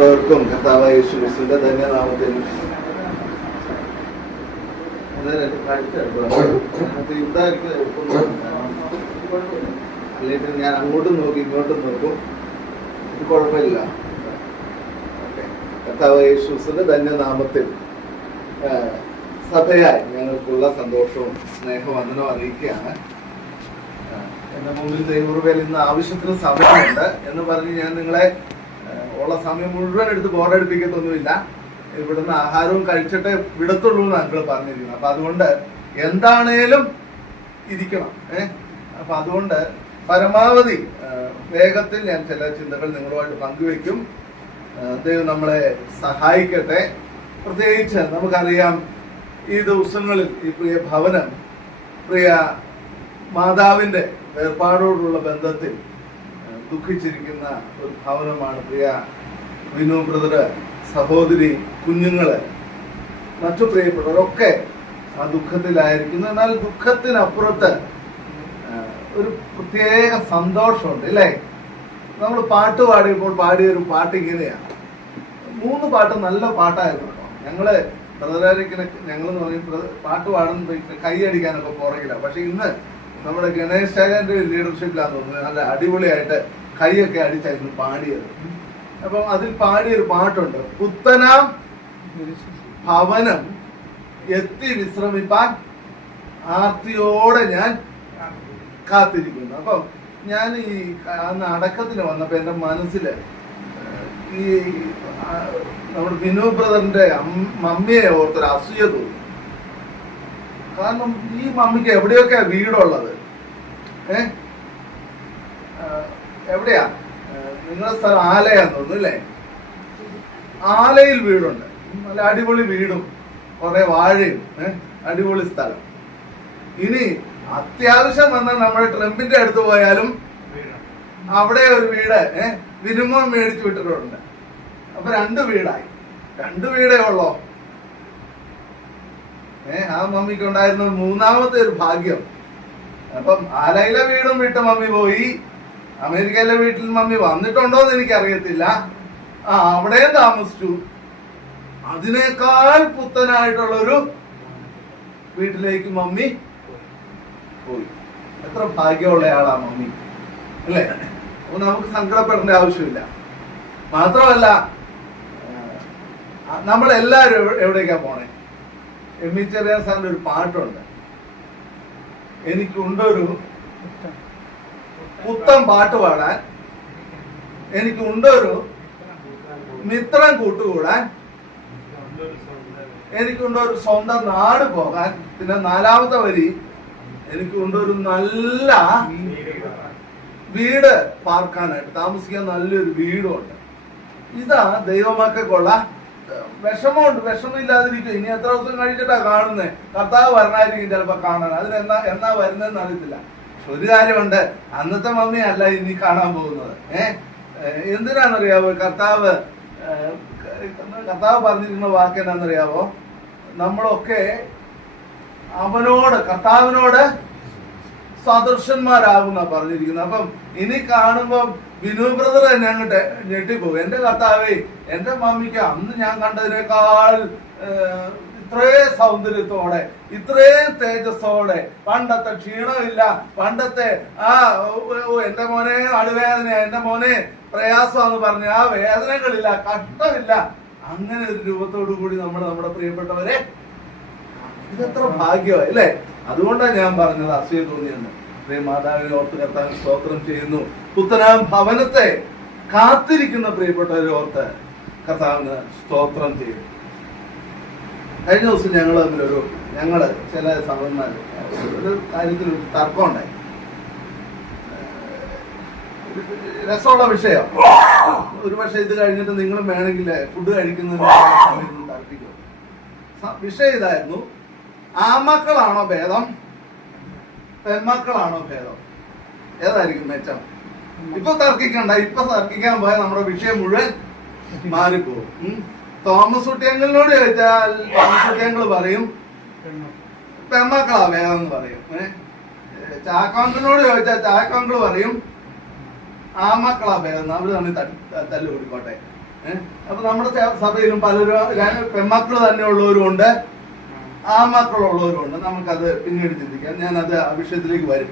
ർക്കും കർത്താവായ യേശുക്രിസ്തുവിന്റെ ധന്യനാമത്തിൽ അല്ലെങ്കിൽ ഞാൻ അങ്ങോട്ടും നോക്കി ഇങ്ങോട്ടും നോക്കും, ഇത് കുഴപ്പമില്ല. കർത്താവായ യേശുക്രിസ്തുവിന്റെ ധന്യനാമത്തിൽ സഭയായി ഞങ്ങൾക്കുള്ള സന്തോഷവും സ്നേഹവന്ദനവും അറിയിക്കുകയാണ്. എന്റെ മുമ്പിൽ ദൈവകൃപയിൽ ഇന്ന് ആവശ്യത്തിന് സമയമുണ്ട് എന്ന് പറഞ്ഞ് ഞാൻ നിങ്ങളെ ഉള്ള സമയം മുഴുവൻ എടുത്ത് ബോർഡടിപ്പിക്കത്തൊന്നുമില്ല. ഇവിടുന്ന് ആഹാരവും കഴിച്ചിട്ടേ വിടത്തുള്ളൂ എന്ന് അങ്കിൾ പറഞ്ഞിരിക്കുന്നത്. അപ്പൊ അതുകൊണ്ട് എന്താണേലും ഇരിക്കണം. അപ്പൊ അതുകൊണ്ട് പരമാവധി വേഗത്തിൽ ഞാൻ ചില ചിന്തകൾ നിങ്ങളുമായിട്ട് പങ്കുവെക്കും. ദൈവം നമ്മളെ സഹായിക്കട്ടെ. പ്രത്യേകിച്ച് നമുക്കറിയാം, ഈ ദിവസങ്ങളിൽ ഈ പ്രിയ ഭവനം പ്രിയ മാതാവിന്റെ വേർപാടോടുള്ള ബന്ധത്തിൽ ദുഃഖിച്ചിരിക്കുന്ന ഒരു ഭവനമാണ്. പ്രിയ വിനു ബ്രദറ്, സഹോദരി, കുഞ്ഞുങ്ങള്, മറ്റു പ്രിയപ്പെട്ടവരൊക്കെ ആ ദുഃഖത്തിലായിരിക്കുന്നു. എന്നാൽ ദുഃഖത്തിനപ്പുറത്ത് ഒരു പ്രത്യേക സന്തോഷമുണ്ട്, അല്ലേ? നമ്മൾ പാട്ട് പാടിയപ്പോൾ പാടിയൊരു പാട്ട് ഇങ്ങനെയാണ്. 3 പാട്ട് നല്ല പാട്ടായിരുന്നു കേട്ടോ. ഞങ്ങള് ബ്രദറായിരിക്കുന്ന ഞങ്ങളെന്ന് പറഞ്ഞ പാട്ട് പാടുന്ന കൈയടിക്കാനൊക്കെ പുറകില്ല. പക്ഷെ ഇന്ന് നമ്മുടെ ഗണേഷ് ചാകന്റെ ലീഡർഷിപ്പിലാന്ന് തോന്നുന്നത് നല്ല അടിപൊളിയായിട്ട് കൈയൊക്കെ അടിച്ചായിരുന്നു പാടിയത്. അപ്പം അതിൽ പാടിയൊരു പാട്ടുണ്ട്, പുത്തനാം ഭവനം എത്തി വിശ്രമിപ്പാൻ ആർത്തിയോടെ ഞാൻ കാത്തിരിക്കുന്നു. അപ്പം ഞാൻ ഈ അന്ന് അടക്കത്തിന് വന്നപ്പോ എന്റെ മനസ്സില് ഈ നമ്മുടെ വിനു ബ്രദറിന്റെ മമ്മിയെ ഓർത്തൊരു അസൂയ തോന്നി. കാരണം ഈ മമ്മിക്ക് എവിടെയൊക്കെ വീടുള്ളത്, എവിടെയാ നിങ്ങളുടെ സ്ഥലം? ആലയാന്ന് തോന്നുന്നു, അല്ലേ? ആലയിൽ വീടുണ്ട്, നല്ല അടിപൊളി വീടും കുറെ വാഴയും, അടിപൊളി സ്ഥലം. ഇനി അത്യാവശ്യം വന്നാൽ നമ്മുടെ ട്രംപിന്റെ അടുത്ത് പോയാലും അവിടെ ഒരു വീട് വിനുമോൻ മേടിച്ചു വിട്ടിട്ടുണ്ട്. അപ്പൊ 2 വീടായി. 2 വീടേ ഉള്ളോ? ആ മമ്മിക്ക് ഉണ്ടായിരുന്ന 3ാമത്തെ ഒരു ഭാഗ്യം. അപ്പം ആലയിലെ വീടും വിട്ട് മമ്മി പോയി. അമേരിക്കയിലെ വീട്ടിൽ മമ്മി വന്നിട്ടുണ്ടോ എന്ന് എനിക്കറിയത്തില്ല. അവിടെയും താമസിച്ചു. അതിനേക്കാൾ പുത്തനായിട്ടുള്ളൊരു വീട്ടിലേക്ക് മമ്മി പോയി. എത്ര ഭാഗ്യമുള്ള ആളാ മമ്മി, അല്ലേ? അപ്പൊ നമുക്ക് സങ്കടപ്പെടേണ്ട ആവശ്യമില്ല. മാത്രമല്ല, നമ്മളെല്ലാരും എവിടേക്കാ പോണേ? എമ്മിച്ചെറിയാൻ സാറിന്റെ ഒരു പാട്ടുണ്ട്, എനിക്കുണ്ടൊരു പുത്തൻ പാട്ട് പാടാൻ, എനിക്കുണ്ടൊരു മിത്രം കൂട്ടുകൂടാൻ, എനിക്കുണ്ടൊരു സ്വന്തം നാട് പോകാൻ. പിന്നെ 4ാമത്തെ വരി, എനിക്കുണ്ടൊരു നല്ല വീട് പാർക്കാനായിട്ട്, താമസിക്കാൻ നല്ലൊരു വീടുണ്ട്. ഇതാ ദൈവമക്കൾക്കുള്ള വിഷമമുണ്ട്. വിഷമമില്ലാതിരിക്കും. ഇനി എത്ര ദിവസം കഴിഞ്ഞിട്ടാ കാണുന്നേ? കർത്താവ് വരണായിരിക്കും ചിലപ്പോ കാണാൻ. എന്നാ വരുന്നതെന്ന് അറിയത്തില്ല. ഒരു കാര്യമുണ്ട്, അന്നത്തെ മമ്മിയല്ല ഇനി കാണാൻ പോകുന്നത്. എന്തിനാണെന്നറിയാവോ? കർത്താവ് പറഞ്ഞിരിക്കുന്ന വാക്ക് എന്നാണെന്നറിയാവോ? നമ്മളൊക്കെ അവനോട്, കർത്താവിനോട് സദൃശന്മാരാകുന്ന പറഞ്ഞിരിക്കുന്നത്. അപ്പം ഇനി കാണുമ്പം വിനു ബ്രദർ തന്നെ അങ്ങോട്ട് ഞെട്ടിപ്പോകും. എന്റെ കർത്താവേ, എന്റെ മമ്മിക്ക് അന്ന് ഞാൻ കണ്ടതിനേക്കാൾ ഇത്രയും സൗന്ദര്യത്തോടെ, ഇത്രയും തേജസ്സോടെ, പണ്ടത്തെ ക്ഷീണമില്ല, പണ്ടത്തെ എന്റെ മോനെ നടുവേദന, എന്റെ മോനെ പ്രയാസമാണെന്ന് പറഞ്ഞ ആ വേദനകളില്ല, കഷ്ടമില്ല. അങ്ങനെ ഒരു രൂപത്തോടു കൂടി നമ്മുടെ പ്രിയപ്പെട്ടവരെ, ഇതെത്ര ഭാഗ്യമായി, അല്ലേ? അതുകൊണ്ടാണ് ഞാൻ പറഞ്ഞത് അസൂയ തോന്നിയെന്ന്. പ്രിയ മാതാവിനെ ഓർത്ത് കർത്താവിന് സ്തോത്രം ചെയ്യുന്നു. പുത്തനാം ഭവനത്തെ കാത്തിരിക്കുന്ന പ്രിയപ്പെട്ടവരെ ഓർത്ത് കർത്താവിന് സ്തോത്രം ചെയ്തു. കഴിഞ്ഞ ദിവസം ഞങ്ങള് ചില സഹോദരന്മാർ ഒരു കാര്യത്തിൽ ഒരു തർക്കം ഉണ്ടായി. രസമുള്ള വിഷയം. ഒരു പക്ഷെ ഇത് കഴിഞ്ഞിട്ട് നിങ്ങളും വേണമെങ്കിൽ ഫുഡ് കഴിക്കുന്നതിന് സമയത്ത് തർക്കിക്കും. വിഷയം ഇതായിരുന്നു, ആമക്കളാണോ ഭേദം, പെൺമക്കളാണോ ഭേദം? ഏതായിരിക്കും മെച്ചം? ഇപ്പൊ തർക്കിക്കണ്ട. ഇപ്പൊ തർക്കിക്കാൻ പോയാൽ നമ്മുടെ വിഷയം മുഴുവൻ മാറിപ്പോകും. തോമസ് കുട്ടിയങ്ങളിനോട് ചോദിച്ചാൽ തോമസ് കുട്ടിയങ്ങൾ പറയും പെൺമക്കളാ ഭേദം എന്ന് പറയും. ചാക്കോങ്കിളിനോട് ചോദിച്ചാൽ ചാക്കോങ്കിൾ പറയും ആമക്കളാ ഭേദം. അവര് തമ്മിൽ തല്ല് കൂടിക്കോട്ടെ. അപ്പൊ നമ്മുടെ സഭയിലും പലരും പെൺമക്കൾ തന്നെ ഉള്ളവരും ഉണ്ട്, ആൺമക്കളുള്ളവരും ഉണ്ട്. നമുക്കത് പിന്നീട് ചിന്തിക്കാം. ഞാനത് ആ വിഷയത്തിലേക്ക് വരും.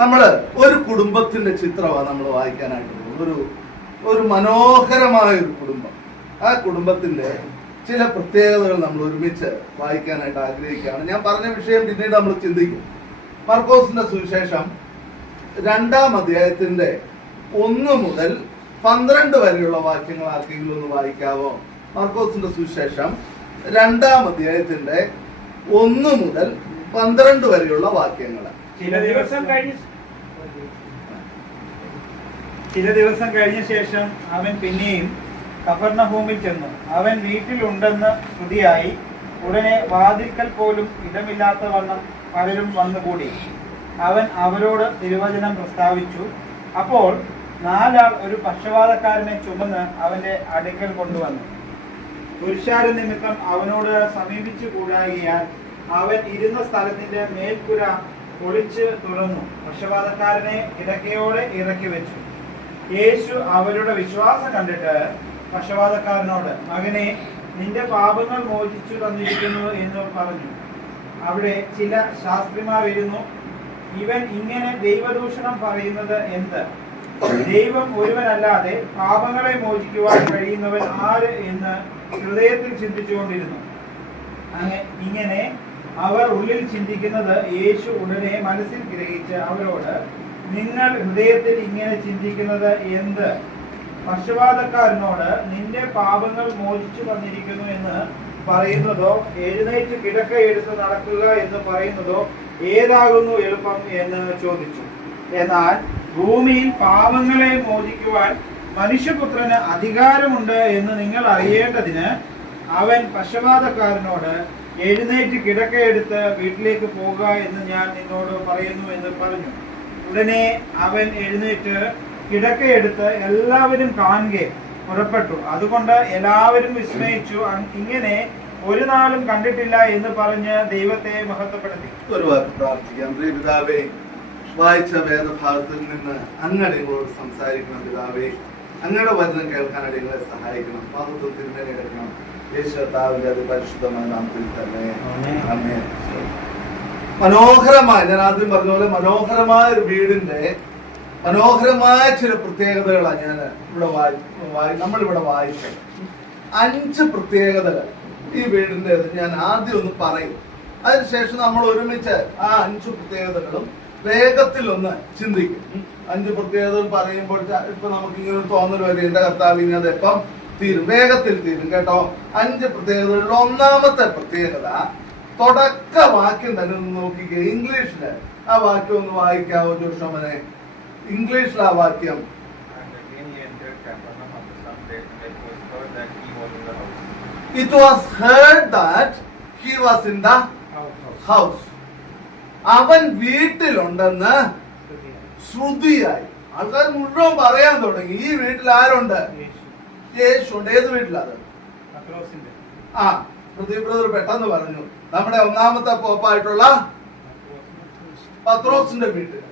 നമ്മള് ഒരു കുടുംബത്തിന്റെ ചിത്രമാണ് നമ്മൾ വായിക്കാനായിട്ടുള്ളത്. ഒരു മനോഹരമായ ഒരു കുടുംബം. ആ കുടുംബത്തിന്റെ ചില പ്രത്യേകതകൾ നമ്മൾ ഒരുമിച്ച് വായിക്കാനായിട്ട് ആഗ്രഹിക്കുകയാണ്. ഞാൻ പറഞ്ഞ വിഷയം പിന്നീട് നമ്മൾ ചിന്തിക്കും. മർക്കോസിന്റെ സുവിശേഷം 2-ാം അധ്യായത്തിന്റെ 1 മുതൽ 12 വരെയുള്ള വാക്യങ്ങൾ ആർക്കെങ്കിലും ഒന്ന് വായിക്കാവോ? മർക്കോസിന്റെ സുവിശേഷം 2-ാം അധ്യായത്തിന്റെ 1 മുതൽ 12 വരെയുള്ള വാക്യങ്ങൾ. ചില ദിവസം കഴിഞ്ഞ ശേഷം അവൻ പിന്നെയും കഫർന്നഹൂമിൽ ചെന്നു. അവൻ വീട്ടിലുണ്ടെന്ന് ശ്രുതിയായി. ഉടനെ വാതിൽക്കൽ പോലും ഇടമില്ലാത്ത വണ്ണം പലരും വന്നുകൂടി. അവൻ അവരോട് തിരുവചനം പ്രസ്താവിച്ചു. അപ്പോൾ 4 ആൾ ഒരു പക്ഷവാതക്കാരനെ ചുമന്ന് അവന്റെ അടുക്കൽ കൊണ്ടുവന്നു. പുരുഷാര നിമിത്തം അവനോട് സമീപിച്ചു കൂടാകിയാൽ അവൻ ഇരുന്ന സ്ഥലത്തിന്റെ മേൽപ്പുര പൊളിച്ച് തുറന്നു പക്ഷവാതക്കാരനെ കിടക്കയോടെ ഇറക്കി വെച്ചു. യേശു അവരുടെ വിശ്വാസം കണ്ടിട്ട് പക്ഷവാതക്കാരനോട്, മകനെ, നിന്റെ പാപങ്ങൾ മോചിച്ചു തന്നിരിക്കുന്നു എന്ന് പറഞ്ഞു. അവിടെ ചില ശാസ്ത്രിമാർ ഇരുന്നു. ഇവൻ ഇങ്ങനെ ദൈവദൂഷണം പറയുന്നത് എന്ത്? ദൈവം ഒരുവനല്ലാതെ പാപങ്ങളെ മോചിക്കുവാൻ കഴിയുന്നവൻ ആര് എന്ന് ഹൃദയത്തിൽ ചിന്തിച്ചുകൊണ്ടിരുന്നു. ഇങ്ങനെ അവർ ഉള്ളിൽ ചിന്തിക്കുന്നത് യേശു ഉടനെ മനസ്സിൽ ഗ്രഹിച്ച് അവരോട്, നിങ്ങൾ ഹൃദയത്തിൽ ഇങ്ങനെ ചിന്തിക്കുന്നത് എന്ത്? പക്ഷവാതക്കാരനോട് നിന്റെ പാപങ്ങൾ മോചിച്ചു തന്നിരിക്കുന്നു എന്ന് പറയുന്നതോ എഴുന്നേറ്റ് കിടക്ക എടുത്ത് നടക്കുക എന്ന് പറയുന്നതോ ഏതാകുന്നു എളുപ്പം എന്ന് ചോദിച്ചു. എന്നാൽ ഭൂമിയിൽ പാപങ്ങളെ മോചിക്കുവാൻ മനുഷ്യപുത്രന് അധികാരമുണ്ട് എന്ന് നിങ്ങൾ അറിയേണ്ടതിന് അവൻ പക്ഷവാതക്കാരനോട്, എഴുന്നേറ്റ് കിടക്കയെടുത്ത് വീട്ടിലേക്ക് പോകുക എന്ന് ഞാൻ നിന്നോട് പറയുന്നു എന്ന് പറഞ്ഞു. ഉടനെ അവൻ എഴുന്നേറ്റ് കിടക്കയെടുത്ത് എല്ലാവരും കാണുകെ പുറപ്പെട്ടു. അതുകൊണ്ട് എല്ലാവരും വിസ്മയിച്ചു. ഇങ്ങനെ ഒരു നാളും കണ്ടിട്ടില്ല എന്ന് പറഞ്ഞ് ദൈവത്തെ മഹത്വപ്പെടുത്തി. ഒരു വാക്ക് പ്രാർത്ഥിക്കാം. പിതാവേ, വായിച്ച വേദഭാഗത്തിൽ നിന്ന് അങ്ങയുടെ ഞങ്ങളോട് സംസാരിക്കണം. പിതാവേ, അങ്ങയുടെ വചനം കേൾക്കാൻ ഞങ്ങളെ സഹായിക്കണം. മഹത്വത്തിൽ എടുക്കണം. യേശു കർത്താവിന്റെ അതിപരിശുദ്ധമായ നാമത്തിൽ തന്നെ ആമേൻ. മനോഹരമായ, ഞാൻ ആദ്യം പറഞ്ഞ പോലെ മനോഹരമായ ഒരു വീടിന്റെ മനോഹരമായ ചില പ്രത്യേകതകളാണ് ഞാൻ നമ്മളിവിടെ വായിച്ചത്. 5 പ്രത്യേകതകൾ ഈ വീടിന്റെ ഞാൻ ആദ്യം ഒന്ന് പറയും. അതിനുശേഷം നമ്മൾ ഒരുമിച്ച് ആ 5 പ്രത്യേകതകളും വേഗത്തിൽ ഒന്ന് ചിന്തിക്കും. 5 പ്രത്യേകതകൾ പറയുമ്പോൾ ഇപ്പൊ നമുക്ക് ഇങ്ങനെ തോന്നൽ വരും, എന്റെ കർത്താവിന് അത് എപ്പം തീരും, വേഗത്തിൽ തീരും കേട്ടോ. 5 പ്രത്യേകതകളിൽ 1-ാമത്തെ പ്രത്യേകത തുടക്ക വാക്യം തന്നെ ഒന്ന് നോക്കിക്കേ. ഇംഗ്ലീഷില് ആ വാക്യം ഒന്ന് വായിക്കാവോ ജോഷമനെ? ഇംഗ്ലീഷിൽ ആ വാക്യം. It was heard that he was in the house. അവൻ വീട്ടിലുണ്ടെന്ന് ശ്രുതിയായി. ആൾക്കാർ മുഴുവൻ പറയാൻ തുടങ്ങി, ഈ വീട്ടിൽ ആരുണ്ട്? യേശു ഉണ്ട്. ഏത് വീട്ടിലത്? ആ, പ്രദീപ് ബ്രദർ പെട്ടെന്ന് പറഞ്ഞു. നമ്മുടെ 1-ാമത്തെ പോപ്പായിട്ടുള്ള പത്രോസിന്റെ വീട്ടിൽ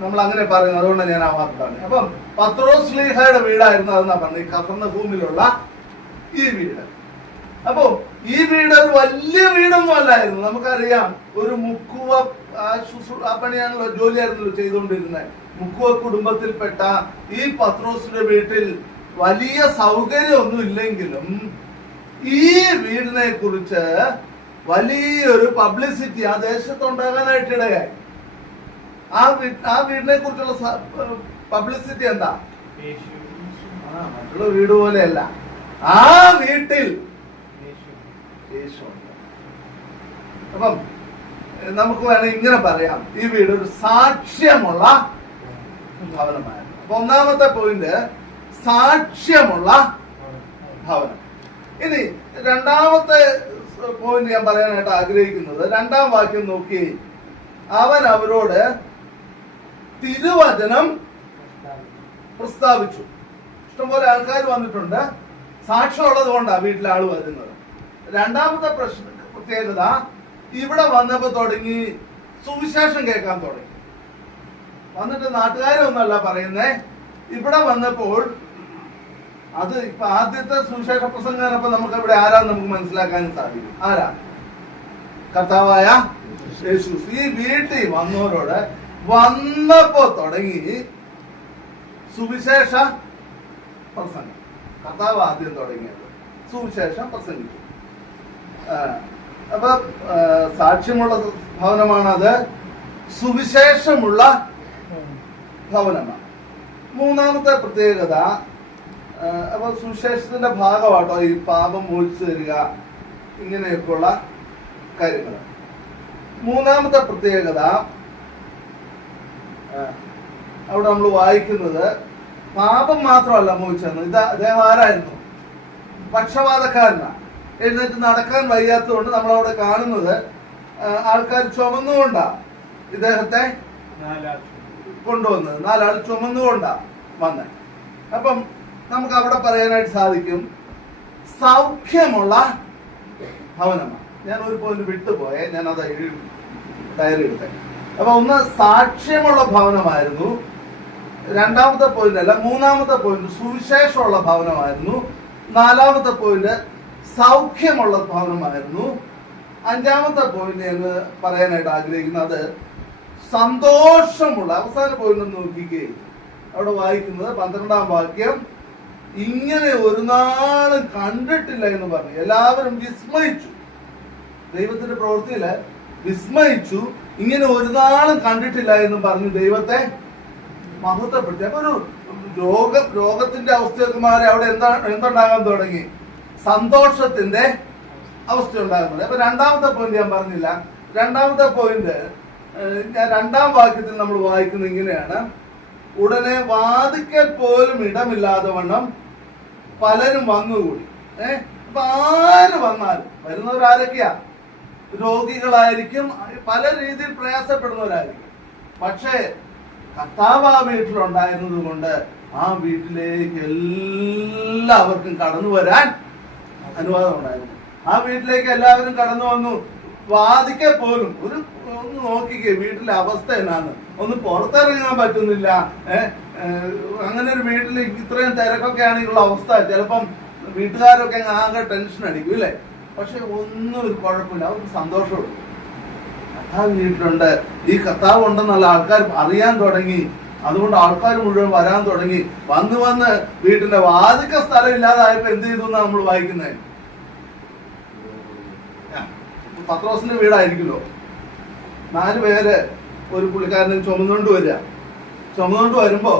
നമ്മൾ അങ്ങനെ പറയുന്നത്. അതുകൊണ്ട് ഞാൻ ആ വാക്ക് പറഞ്ഞു. അപ്പം പത്രോസ് ലീഹയുടെ വീടായിരുന്നു അതെന്നാ പറഞ്ഞു, കഫർന്നഹൂമിലുള്ള ഈ വീട്. അപ്പൊ ഈ വീട് ഒരു വലിയ വീടൊന്നും അല്ലായിരുന്നു. നമുക്കറിയാം, ഒരു മുക്കുവ പണിയാണല്ലോ, ജോലിയായിരുന്നല്ലോ ചെയ്തുകൊണ്ടിരുന്നത്. മുക്കുവ കുടുംബത്തിൽപ്പെട്ട ഈ പത്രോസിന്റെ വീട്ടിൽ വലിയ സൗകര്യമൊന്നും ഇല്ലെങ്കിലും ഈ വീടിനെ കുറിച്ച് വലിയൊരു പബ്ലിസിറ്റി ആ ദേശത്തുണ്ടാകാനായിട്ട് ഇടയായി. ആ വീടിനെ കുറിച്ചുള്ള പബ്ലിസിറ്റി എന്താ? മറ്റുള്ള വീട് പോലെയല്ല, ആ വീട്ടിൽ യേശുണ്ട്. അപ്പം നമുക്ക് വേണം ഇങ്ങനെ പറയാം, ഈ വീട് ഒരു സാക്ഷ്യമുള്ള ഭവനമായിരുന്നു. അപ്പൊ 1-ാമത്തെ പോയിന്റ് സാക്ഷ്യമുള്ള ഭവനം. ഇനി 2-ാമത്തെ പോയിന്റ് ഞാൻ പറയാനായിട്ട് ആഗ്രഹിക്കുന്നത്, 2-ാം വാക്യം നോക്കി. അവൻ അവരോട് തിരുവചനം പ്രസ്താവിച്ചു. ഇഷ്ടംപോലെ ആൾക്കാർ വന്നിട്ടുണ്ട്, സാക്ഷ്യമുള്ളത് കൊണ്ടാണ് വീട്ടിലെ ആള് വരുന്നത്. 2-ാമത്തെ പ്രത്യേകത, ഇവിടെ വന്നപ്പോ തുടങ്ങി സുവിശേഷം കേൾക്കാൻ തുടങ്ങി. വന്നിട്ട് നാട്ടുകാരെ ഒന്നല്ല പറയുന്നേ, ഇവിടെ വന്നപ്പോൾ അത് ഇപ്പൊ ആദ്യത്തെ സുവിശേഷ പ്രസംഗം നമുക്ക് ഇവിടെ ആരാന്ന് നമുക്ക് മനസ്സിലാക്കാനും സാധിക്കും. ആരാ? കർത്താവായ യേശു. ഈ വീട്ടിൽ വന്നവരോട് വന്നപ്പോ തുടങ്ങി സുവിശേഷ പ്രസംഗം. കർത്താവ് ആദ്യം തുടങ്ങിയത് സുവിശേഷം പ്രസംഗിച്ചു. അപ്പൊ സാക്ഷ്യമുള്ള ഭവനമാണത്, സുവിശേഷമുള്ള ഭവനമാണ്. മൂന്നാമത്തെ പ്രത്യേകത, അപ്പൊ സുവിശേഷത്തിന്റെ ഭാഗമാട്ടോ ഈ പാപം മോചിച്ചു തരിക, ഇങ്ങനെയൊക്കെയുള്ള കാര്യങ്ങൾ. മൂന്നാമത്തെ പ്രത്യേകത അവിടെ നമ്മൾ വായിക്കുന്നത് പാപം മാത്രമല്ല മോചിച്ചെന്ന്. അദ്ദേഹം ആരായിരുന്നു? പക്ഷപാതക്കാരനാണ്. എഴുന്നേറ്റ് നടക്കാൻ വയ്യാത്തതുകൊണ്ട് നമ്മളവിടെ കാണുന്നത് ആൾക്കാർ ചുമന്നുകൊണ്ടാ ഇദ്ദേഹത്തെ കൊണ്ടുവന്നത്. 4 ആൾ ചുമന്നുകൊണ്ടാ വന്നത്. അപ്പം നമുക്ക് അവിടെ പറയാനായിട്ട് സാധിക്കും സൗഖ്യമുള്ള ഭവനമാണ്. ഞാൻ ഒരു പോയിന്റ് വിട്ടുപോയെ, ഞാൻ അത് ഡയറി എടുത്തേ. അപ്പൊ ഒന്ന് സാക്ഷ്യമുള്ള ഭവനമായിരുന്നു, രണ്ടാമത്തെ പോയിന്റ് അല്ല, മൂന്നാമത്തെ പോയിന്റ് സുവിശേഷമുള്ള ഭവനമായിരുന്നു, നാലാമത്തെ പോയിന്റ് സൗഖ്യമുള്ള ഭവനമായിരുന്നു, അഞ്ചാമത്തെ പോയിന്റ് എന്ന് പറയാനായിട്ട് ആഗ്രഹിക്കുന്നത് സന്തോഷമുള്ള. അവസാന പോയിന്റ് നോക്കിക്കേ, അവിടെ വായിക്കുന്നത് 12-ാം വാക്യം, ഇങ്ങനെ ഒരു നാളും കണ്ടിട്ടില്ല എന്ന് പറഞ്ഞു. എല്ലാവരും വിസ്മയിച്ചു, ദൈവത്തിന്റെ പ്രവൃത്തിയില് വിസ്മയിച്ചു. ഇങ്ങനെ ഒരു നാളും കണ്ടിട്ടില്ല എന്ന് പറഞ്ഞു ദൈവത്തെ മഹത്വപ്പെടുത്തി. അപ്പൊ ഒരു രോഗത്തിന്റെ അവസ്ഥയൊക്കെ മാറി അവിടെ എന്തുണ്ടാകാൻ തുടങ്ങി? സന്തോഷത്തിന്റെ അവസ്ഥ ഉണ്ടാകുന്നത്. അപ്പൊ രണ്ടാമത്തെ പോയിന്റ് ഞാൻ പറഞ്ഞില്ല. രണ്ടാമത്തെ പോയിന്റ് ഞാൻ 2-ാം വാക്യത്തിൽ നമ്മൾ വായിക്കുന്നത് ഇങ്ങനെയാണ്, ഉടനെ വാതിക്കൽ പോലും ഇടമില്ലാതെ വണ്ണം പലരും വന്നുകൂടി. അപ്പൊ ആര് വന്നാലും, വരുന്നവരാരൊക്കെയാ? രോഗികളായിരിക്കും, പല രീതിയിൽ പ്രയാസപ്പെടുന്നവരായിരിക്കും. പക്ഷേ കർത്താവ് ആ വീട്ടിലുണ്ടായിരുന്നത് കൊണ്ട് ആ വീട്ടിലേക്ക് എല്ലാവർക്കും കടന്നു വരാൻ അനുവാദം ഉണ്ടായിരുന്നു. ആ വീട്ടിലേക്ക് എല്ലാവരും കടന്നു വന്നു. വാദിക്കെ പോലും ഒന്ന് നോക്കിക്കേ വീട്ടിലെ അവസ്ഥ എന്നാണ്. ഒന്ന് പുറത്തിറങ്ങാൻ പറ്റുന്നില്ല. അങ്ങനെ ഒരു വീട്ടിൽ ഇത്രയും തിരക്കൊക്കെ ആണെങ്കിലുള്ള അവസ്ഥ ചിലപ്പം വീട്ടുകാരൊക്കെ ആകെ ടെൻഷൻ അടിക്കും ഇല്ലേ? പക്ഷെ ഒന്നും ഒരു കുഴപ്പമില്ല, അവർക്ക് സന്തോഷമുള്ളൂ. കർത്താവ് വീട്ടിലുണ്ട്, ഈ കർത്താവ് ഉണ്ടെന്നുള്ള ആൾക്കാർ അറിയാൻ തുടങ്ങി. അതുകൊണ്ട് ആൾക്കാർ മുഴുവൻ വരാൻ തുടങ്ങി. വന്ന് വീട്ടിന്റെ വാതിക്ക സ്ഥലം ഇല്ലാതായപ്പോ എന്ത് ചെയ്തു എന്നാ നമ്മൾ വായിക്കുന്നത്? പത്രോസിന്റെ വീടായിരിക്കുമല്ലോ. 4 പേര് ഒരു പുള്ളിക്കാരനെ ചുമന്നുകൊണ്ട് വരുമ്പോ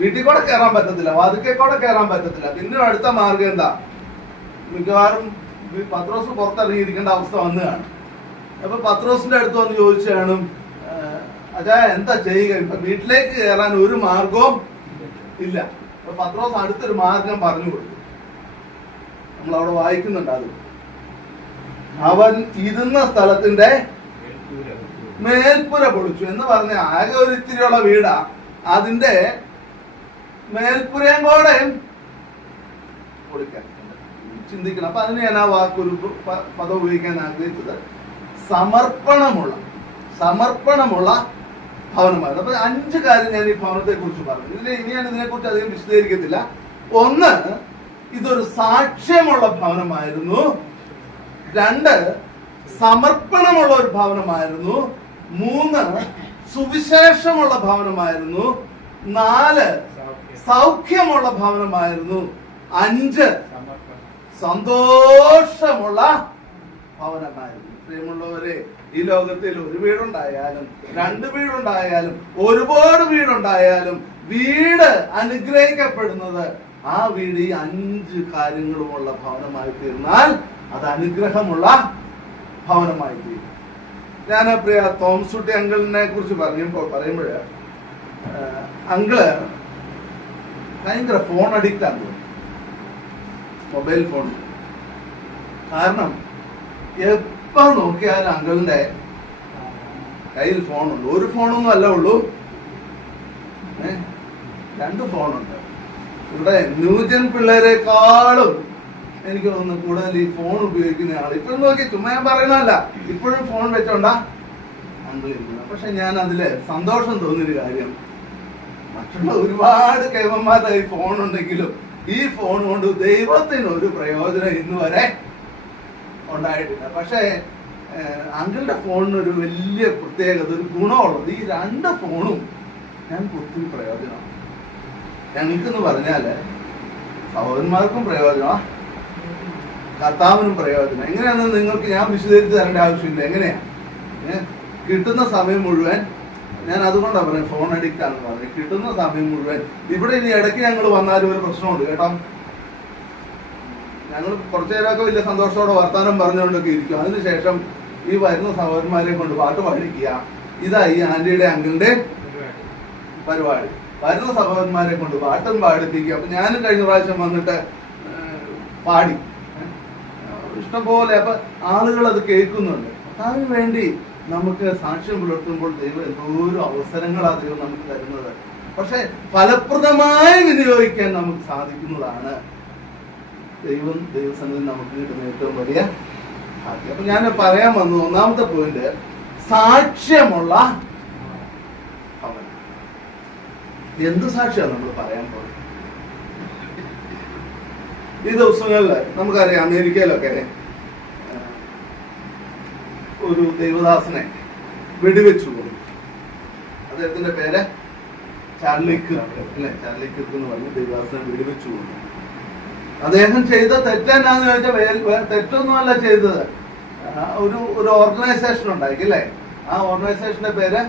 വീട്ടിൽ കൂടെ കയറാൻ പറ്റത്തില്ല, വാതിക്കെ കൂടെ കയറാൻ പറ്റത്തില്ല. പിന്നെ അടുത്ത മാർഗം എന്താ? മിക്കവാറും പത്രോസ് പുറത്തിറങ്ങിയിരിക്കേണ്ട അവസ്ഥ വന്നു കാണും. അപ്പൊ പത്രോസിന്റെ അടുത്ത് വന്ന് ചോദിച്ചാണ്, അച്ഛാ എന്താ ചെയ്യുക? ഇപ്പൊ വീട്ടിലേക്ക് കയറാൻ ഒരു മാർഗവും ഇല്ല. അപ്പൊ പത്രോസ് അടുത്തൊരു മാർഗം പറഞ്ഞു കൊടുത്തു. നമ്മൾ അവിടെ വായിക്കുന്നുണ്ട്. അത് അവൻ ഇരുന്ന സ്ഥലത്തിന്റെ മേൽപ്പുര പൊളിച്ചു എന്ന് പറഞ്ഞ ആകെ ഒരു ഇത്തിരിയുള്ള വീടാ, അതിന്റെ മേൽപ്പുരയും കൂടെ പൊളിക്കാൻ ചിന്തിക്കണം. അപ്പൊ അതിന് ഞാൻ ആ വാക്കൊരു പദം ഉപയോഗിക്കാൻ ആഗ്രഹിച്ചത് സമർപ്പണമുള്ള ഭവനമായിരുന്നു. അപ്പൊ 5 കാര്യം ഞാൻ ഈ ഭവനത്തെ കുറിച്ച് പറഞ്ഞു. ഇനി ഞാൻ ഇതിനെക്കുറിച്ച് അധികം വിശദീകരിക്കത്തില്ല. 1, ഇതൊരു സാക്ഷ്യമുള്ള ഭവനമായിരുന്നു. 2, സമർപ്പണമുള്ള ഒരു ഭവനമായിരുന്നു. 3, സുവിശേഷമുള്ള ഭവനമായിരുന്നു. 4, സൗഖ്യമുള്ള ഭവനമായിരുന്നു. 5, സന്തോഷമുള്ള ഭവനമായിരുന്നു. പ്രിയമുള്ളവരെ, ഈ ലോകത്തിൽ ഒരു വീടുണ്ടായാലും 2 വീടുണ്ടായാലും ഒരുപാട് വീടുണ്ടായാലും വീട് അനുഗ്രഹിക്കപ്പെടുന്നത് ആ വീട് ഈ 5 കാര്യങ്ങളുമുള്ള ഭവനമായി തീർന്നാൽ അത് അനുഗ്രഹമുള്ള ഭവനമായി തീരും. ഞാൻ പ്രിയ തോംസുട്ടി അങ്കിളിനെ കുറിച്ച് പറയുമ്പോൾ അങ്കിള് ഭയങ്കര ഫോൺ അഡിക്റ്റ് ആണ്, മൊബൈൽ ഫോൺ. കാരണം എപ്പോ നോക്കിയാലും അങ്കിളിന്റെ കയ്യിൽ ഫോണുണ്ട്. ഒരു ഫോണൊന്നും അല്ല ഉള്ളൂ, 2 ഫോണുണ്ട്. ഇവിടെ ന്യൂജൻ പിള്ളേരെക്കാളും എനിക്ക് തോന്നുന്നു കൂടുതൽ ഈ ഫോൺ ഉപയോഗിക്കുന്ന ആൾ. ഇപ്പോഴും നോക്കി, ചുമ്മാ ഞാൻ പറയുന്നതല്ല, ഇപ്പോഴും ഫോൺ വെച്ചോണ്ടാ അങ്കിൾ ഇരിക്കുന്നത്. പക്ഷെ ഞാൻ അതില് സന്തോഷം തോന്നിയൊരു കാര്യം, മറ്റുള്ള ഒരുപാട് കേവന്മാരുടെ ഈ ഫോൺ ഉണ്ടെങ്കിലും ഈ ഫോൺ കൊണ്ട് ദൈവത്തിന് ഒരു പ്രയോജനം ഇന്ന് വരെ ഉണ്ടായിട്ടില്ല. പക്ഷേ അങ്കിളുടെ ഫോണിന് ഒരു വലിയ പ്രത്യേകത, ഒരു ഗുണമുള്ളത്, ഈ 2 ഫോണും ഞങ്ങൾക്ക് ഒത്തിരി പ്രയോജനമാണ്. ഞങ്ങൾക്കെന്ന് പറഞ്ഞാല് സഹോദരന്മാർക്കും പ്രയോജനമാണ്, കർത്താവിനും പ്രയോജനം. എങ്ങനെയാണെന്ന് നിങ്ങൾക്ക് ഞാൻ വിശദീകരിച്ച് തരേണ്ട ആവശ്യമില്ല. എങ്ങനെയാ കിട്ടുന്ന സമയം മുഴുവൻ, ഞാൻ അതുകൊണ്ടാണ് പറയുന്നത് ഫോൺ അഡിക്റ്റ് ആണെന്ന് പറഞ്ഞത്. കിട്ടുന്ന സമയം മുഴുവൻ ഇവിടെ ഇനി ഇടയ്ക്ക് ഞങ്ങൾ വന്നാലും ഒരു പ്രശ്നമുണ്ട് കേട്ടോ. ഞങ്ങൾ കുറച്ചു നേരമൊക്കെ വലിയ സന്തോഷത്തോടെ വർത്താനം പറഞ്ഞുകൊണ്ടൊക്കെ ഇരിക്കും. അതിനുശേഷം ഈ വരുന്ന സഹോദരന്മാരെ കൊണ്ട് പാട്ട് പാടിക്കുക, ഇതാ ഈ ആന്റിയുടെ അങ്കിളിന്റെ പരിപാടി. വരുന്ന സഹോദരന്മാരെ കൊണ്ട് പാട്ടും പാടിപ്പിക്കുക. അപ്പൊ ഞാനും കഴിഞ്ഞ പ്രാവശ്യം വന്നിട്ട് പാടി ഇഷ്ടംപോലെ. അപ്പൊ ആളുകൾ അത് കേൾക്കുന്നുണ്ട്. അതിനു വേണ്ടി നമുക്ക് സാക്ഷ്യം പുലർത്തുമ്പോൾ ദൈവം എന്തോരോ അവസരങ്ങളാണ് ദൈവം നമുക്ക് തരുന്നത്. പക്ഷെ ഫലപ്രദമായി വിനിയോഗിക്കാൻ നമുക്ക് സാധിക്കുന്നതാണ് ദൈവസന്നിധി നമുക്ക് കിട്ടുന്ന ഏറ്റവും വലിയ ഭാഗ്യം. അപ്പൊ ഞാൻ പറയാൻ വന്നു ഒന്നാമത്തെ പോയിന്റ്, സാക്ഷ്യമുള്ള ഭവനം. എന്ത് സാക്ഷ്യമാണ് നമ്മൾ പറയാൻ പോകുന്നത്? ഈ ദിവസങ്ങളിൽ നമുക്കറിയാം അമേരിക്കയിലൊക്കെ ഒരു ദൈവദാസനെ വെടിവെച്ചു കൊടുത്തു. അദ്ദേഹത്തിന്റെ പേര് ചാർലി കിർക്ക് അല്ലെ, ചാർലി കിർക്ക് എന്ന് പറഞ്ഞ ദൈവദാസനെ വെടിവെച്ചു കൊടുത്തു. അദ്ദേഹം ചെയ്ത തെറ്റെന്നാന്ന് ചോദിച്ചാൽ തെറ്റൊന്നുമല്ല ചെയ്തത്. ഒരു ഓർഗനൈസേഷൻ ഉണ്ടാക്കി അല്ലേ, ആ ഓർഗനൈസേഷന്റെ പേര്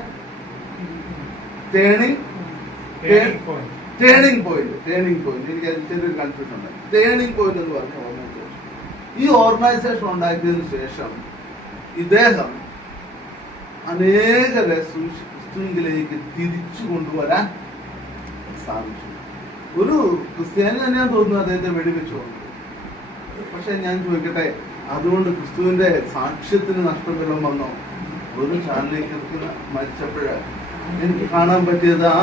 ടേണിംഗ് പോയിന്റ്. എനിക്ക് അതിൽ ചെറിയൊരു കൺഫ്യൂഷൻ ഉണ്ട്. ടേണിംഗ് പോയിന്റ് എന്ന് പറഞ്ഞ ഓർഗനൈസേഷൻ. ഈ ഓർഗനൈസേഷൻ ഉണ്ടാക്കിയതിനു ശേഷം ഇദ്ദേഹം അനേകരെ ക്രിസ്തുവിലേക്ക് തിരിച്ചു കൊണ്ടുവരാൻ സാധിച്ചു. ഒരു ക്രിസ്ത്യാനി തന്നെയാണ് തോന്നുന്നു അദ്ദേഹത്തെ വെടിവെച്ചു കൊണ്ട്. പക്ഷെ ഞാൻ ചോദിക്കട്ടെ, അതുകൊണ്ട് ക്രിസ്തുവിന്റെ സാക്ഷ്യത്തിന് നഷ്ടപ്പെടാൻ വന്നോ? ഒരു ചാനലിലേക്ക് മരിച്ചപ്പോഴ് എനിക്ക് കാണാൻ പറ്റിയത് ആ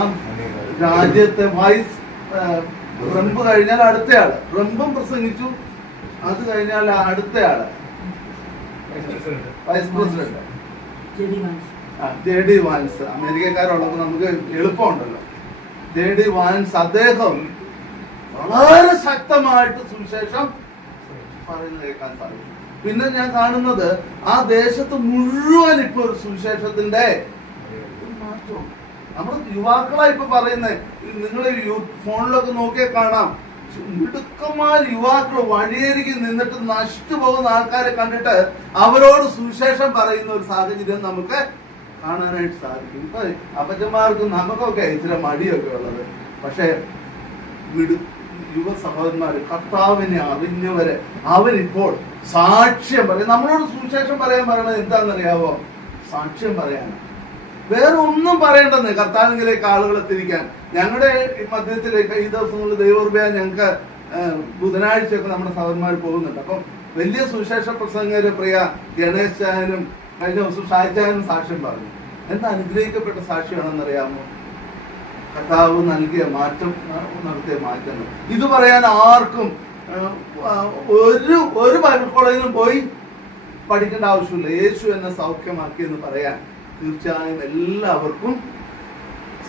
രാജ്യത്തെ ട്രംപ് കഴിഞ്ഞാൽ അടുത്തയാള്, ട്രംപും പ്രസംഗിച്ചു, അത് കഴിഞ്ഞാൽ അടുത്തയാള് വൈസ് പ്രസിഡന്റ് JD വാൻസ്. അമേരിക്കക്കാരുള്ളപ്പോൾ നമുക്ക് എളുപ്പമുണ്ടല്ലോ. JD വാൻസ് അദ്ദേഹം വളരെ ശക്തമായിട്ട് സുവിശേഷം പറയുന്നത് കേൾക്കാൻ സാധിക്കും. പിന്നെ ഞാൻ കാണുന്നത് ആ ദേശത്ത് മുഴുവൻ ഇപ്പൊ ഒരു സുവിശേഷത്തിന്റെ മാറ്റം. നമ്മുടെ യുവാക്കളാ ഇപ്പൊ പറയുന്നത്. നിങ്ങൾ ഫോണിലൊക്കെ നോക്കിയാൽ കാണാം, മിടുക്കന്മാർ യുവാക്കൾ വഴിയരികിൽ നിന്നിട്ട് നശിച്ചു പോകുന്ന ആൾക്കാരെ കണ്ടിട്ട് അവരോട് സുവിശേഷം പറയുന്ന ഒരു സാഹചര്യം നമുക്ക് കാണാനായിട്ട് സാധിക്കും. ഇപ്പൊ അപ്പച്ചന്മാർക്കും നമുക്കൊക്കെ ഇച്ചിരി മടിയൊക്കെ ഉള്ളത്. പക്ഷെ യുവ സഹോദരന്മാര് കർത്താവിനെ അറിഞ്ഞവര് അവരിപ്പോൾ സാക്ഷ്യം പറയും. നമ്മളോട് സുവിശേഷം പറയാൻ പറയണത് എന്താണെന്നറിയാവോ? സാക്ഷ്യം പറയാനാണ്. വേറെ ഒന്നും പറയേണ്ടെന്ന്. കർത്താവിലേക്ക് ആളുകളെ തിരിക്കാൻ. ഞങ്ങളുടെ മധ്യത്തിലേക്ക് ഈ ദിവസങ്ങളിൽ ദൈവകൃപയാ ഞങ്ങൾക്ക് ബുധനാഴ്ചയൊക്കെ നമ്മുടെ സഹോദരന്മാർ പോകുന്നുണ്ട്. അപ്പം വലിയ സുവിശേഷ പ്രസംഗര് പ്രിയ ഗണേശ് ചായനും കഴിഞ്ഞ ദിവസം ഷായ്ചായനും സാക്ഷ്യം പറഞ്ഞു. എന്താ അനുഗ്രഹിക്കപ്പെട്ട സാക്ഷിയാണെന്നറിയാമോ? കർത്താവ് നൽകിയ മാറ്റം, നടത്തിയ മാറ്റങ്ങൾ. ഇത് പറയാൻ ആർക്കും ഒരു ബൈബിൾ കോളേജിലും പോയി പഠിക്കേണ്ട ആവശ്യമില്ല. യേശു എന്നെ സൗഖ്യമാക്കി എന്ന് പറയാൻ തീർച്ചയായും എല്ലാവർക്കും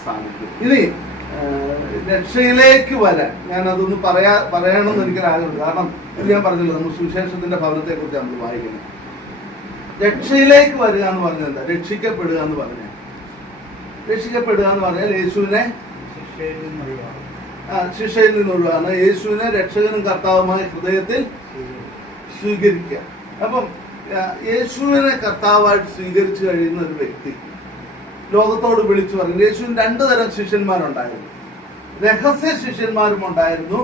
സാധിക്കും. ഇനി രക്ഷയിലേക്ക് വരാൻ ഞാൻ അതൊന്ന് പറയണമെന്ന് എനിക്കൊരാഗ്രഹമുണ്ട്. കാരണം ഇത് ഞാൻ പറഞ്ഞല്ലോ, നമ്മൾ സുവിശേഷത്തിന്റെ ഭവനത്തെ കുറിച്ച് നമ്മൾ വായിക്കുന്നത്. രക്ഷയിലേക്ക് വരിക എന്ന് പറഞ്ഞാൽ എന്താ? രക്ഷിക്കപ്പെടുക എന്ന് പറഞ്ഞാൽ, രക്ഷിക്കപ്പെടുക എന്ന് പറഞ്ഞാൽ യേശുവിനെ ശിക്ഷയിൽ നിന്ന് ഒഴിവാണ്. യേശുവിനെ രക്ഷകനും കർത്താവുമായി ഹൃദയത്തിൽ സ്വീകരിക്കുക. അപ്പം യേശുവിനെ കർത്താവായിട്ട് സ്വീകരിച്ചു കഴിയുന്ന ഒരു വ്യക്തി ലോകത്തോട് വിളിച്ചു പറഞ്ഞു. യേശുവിന് 2 തരം ശിഷ്യന്മാരുണ്ടായിരുന്നു. രഹസ്യ ശിഷ്യന്മാരും ഉണ്ടായിരുന്നു,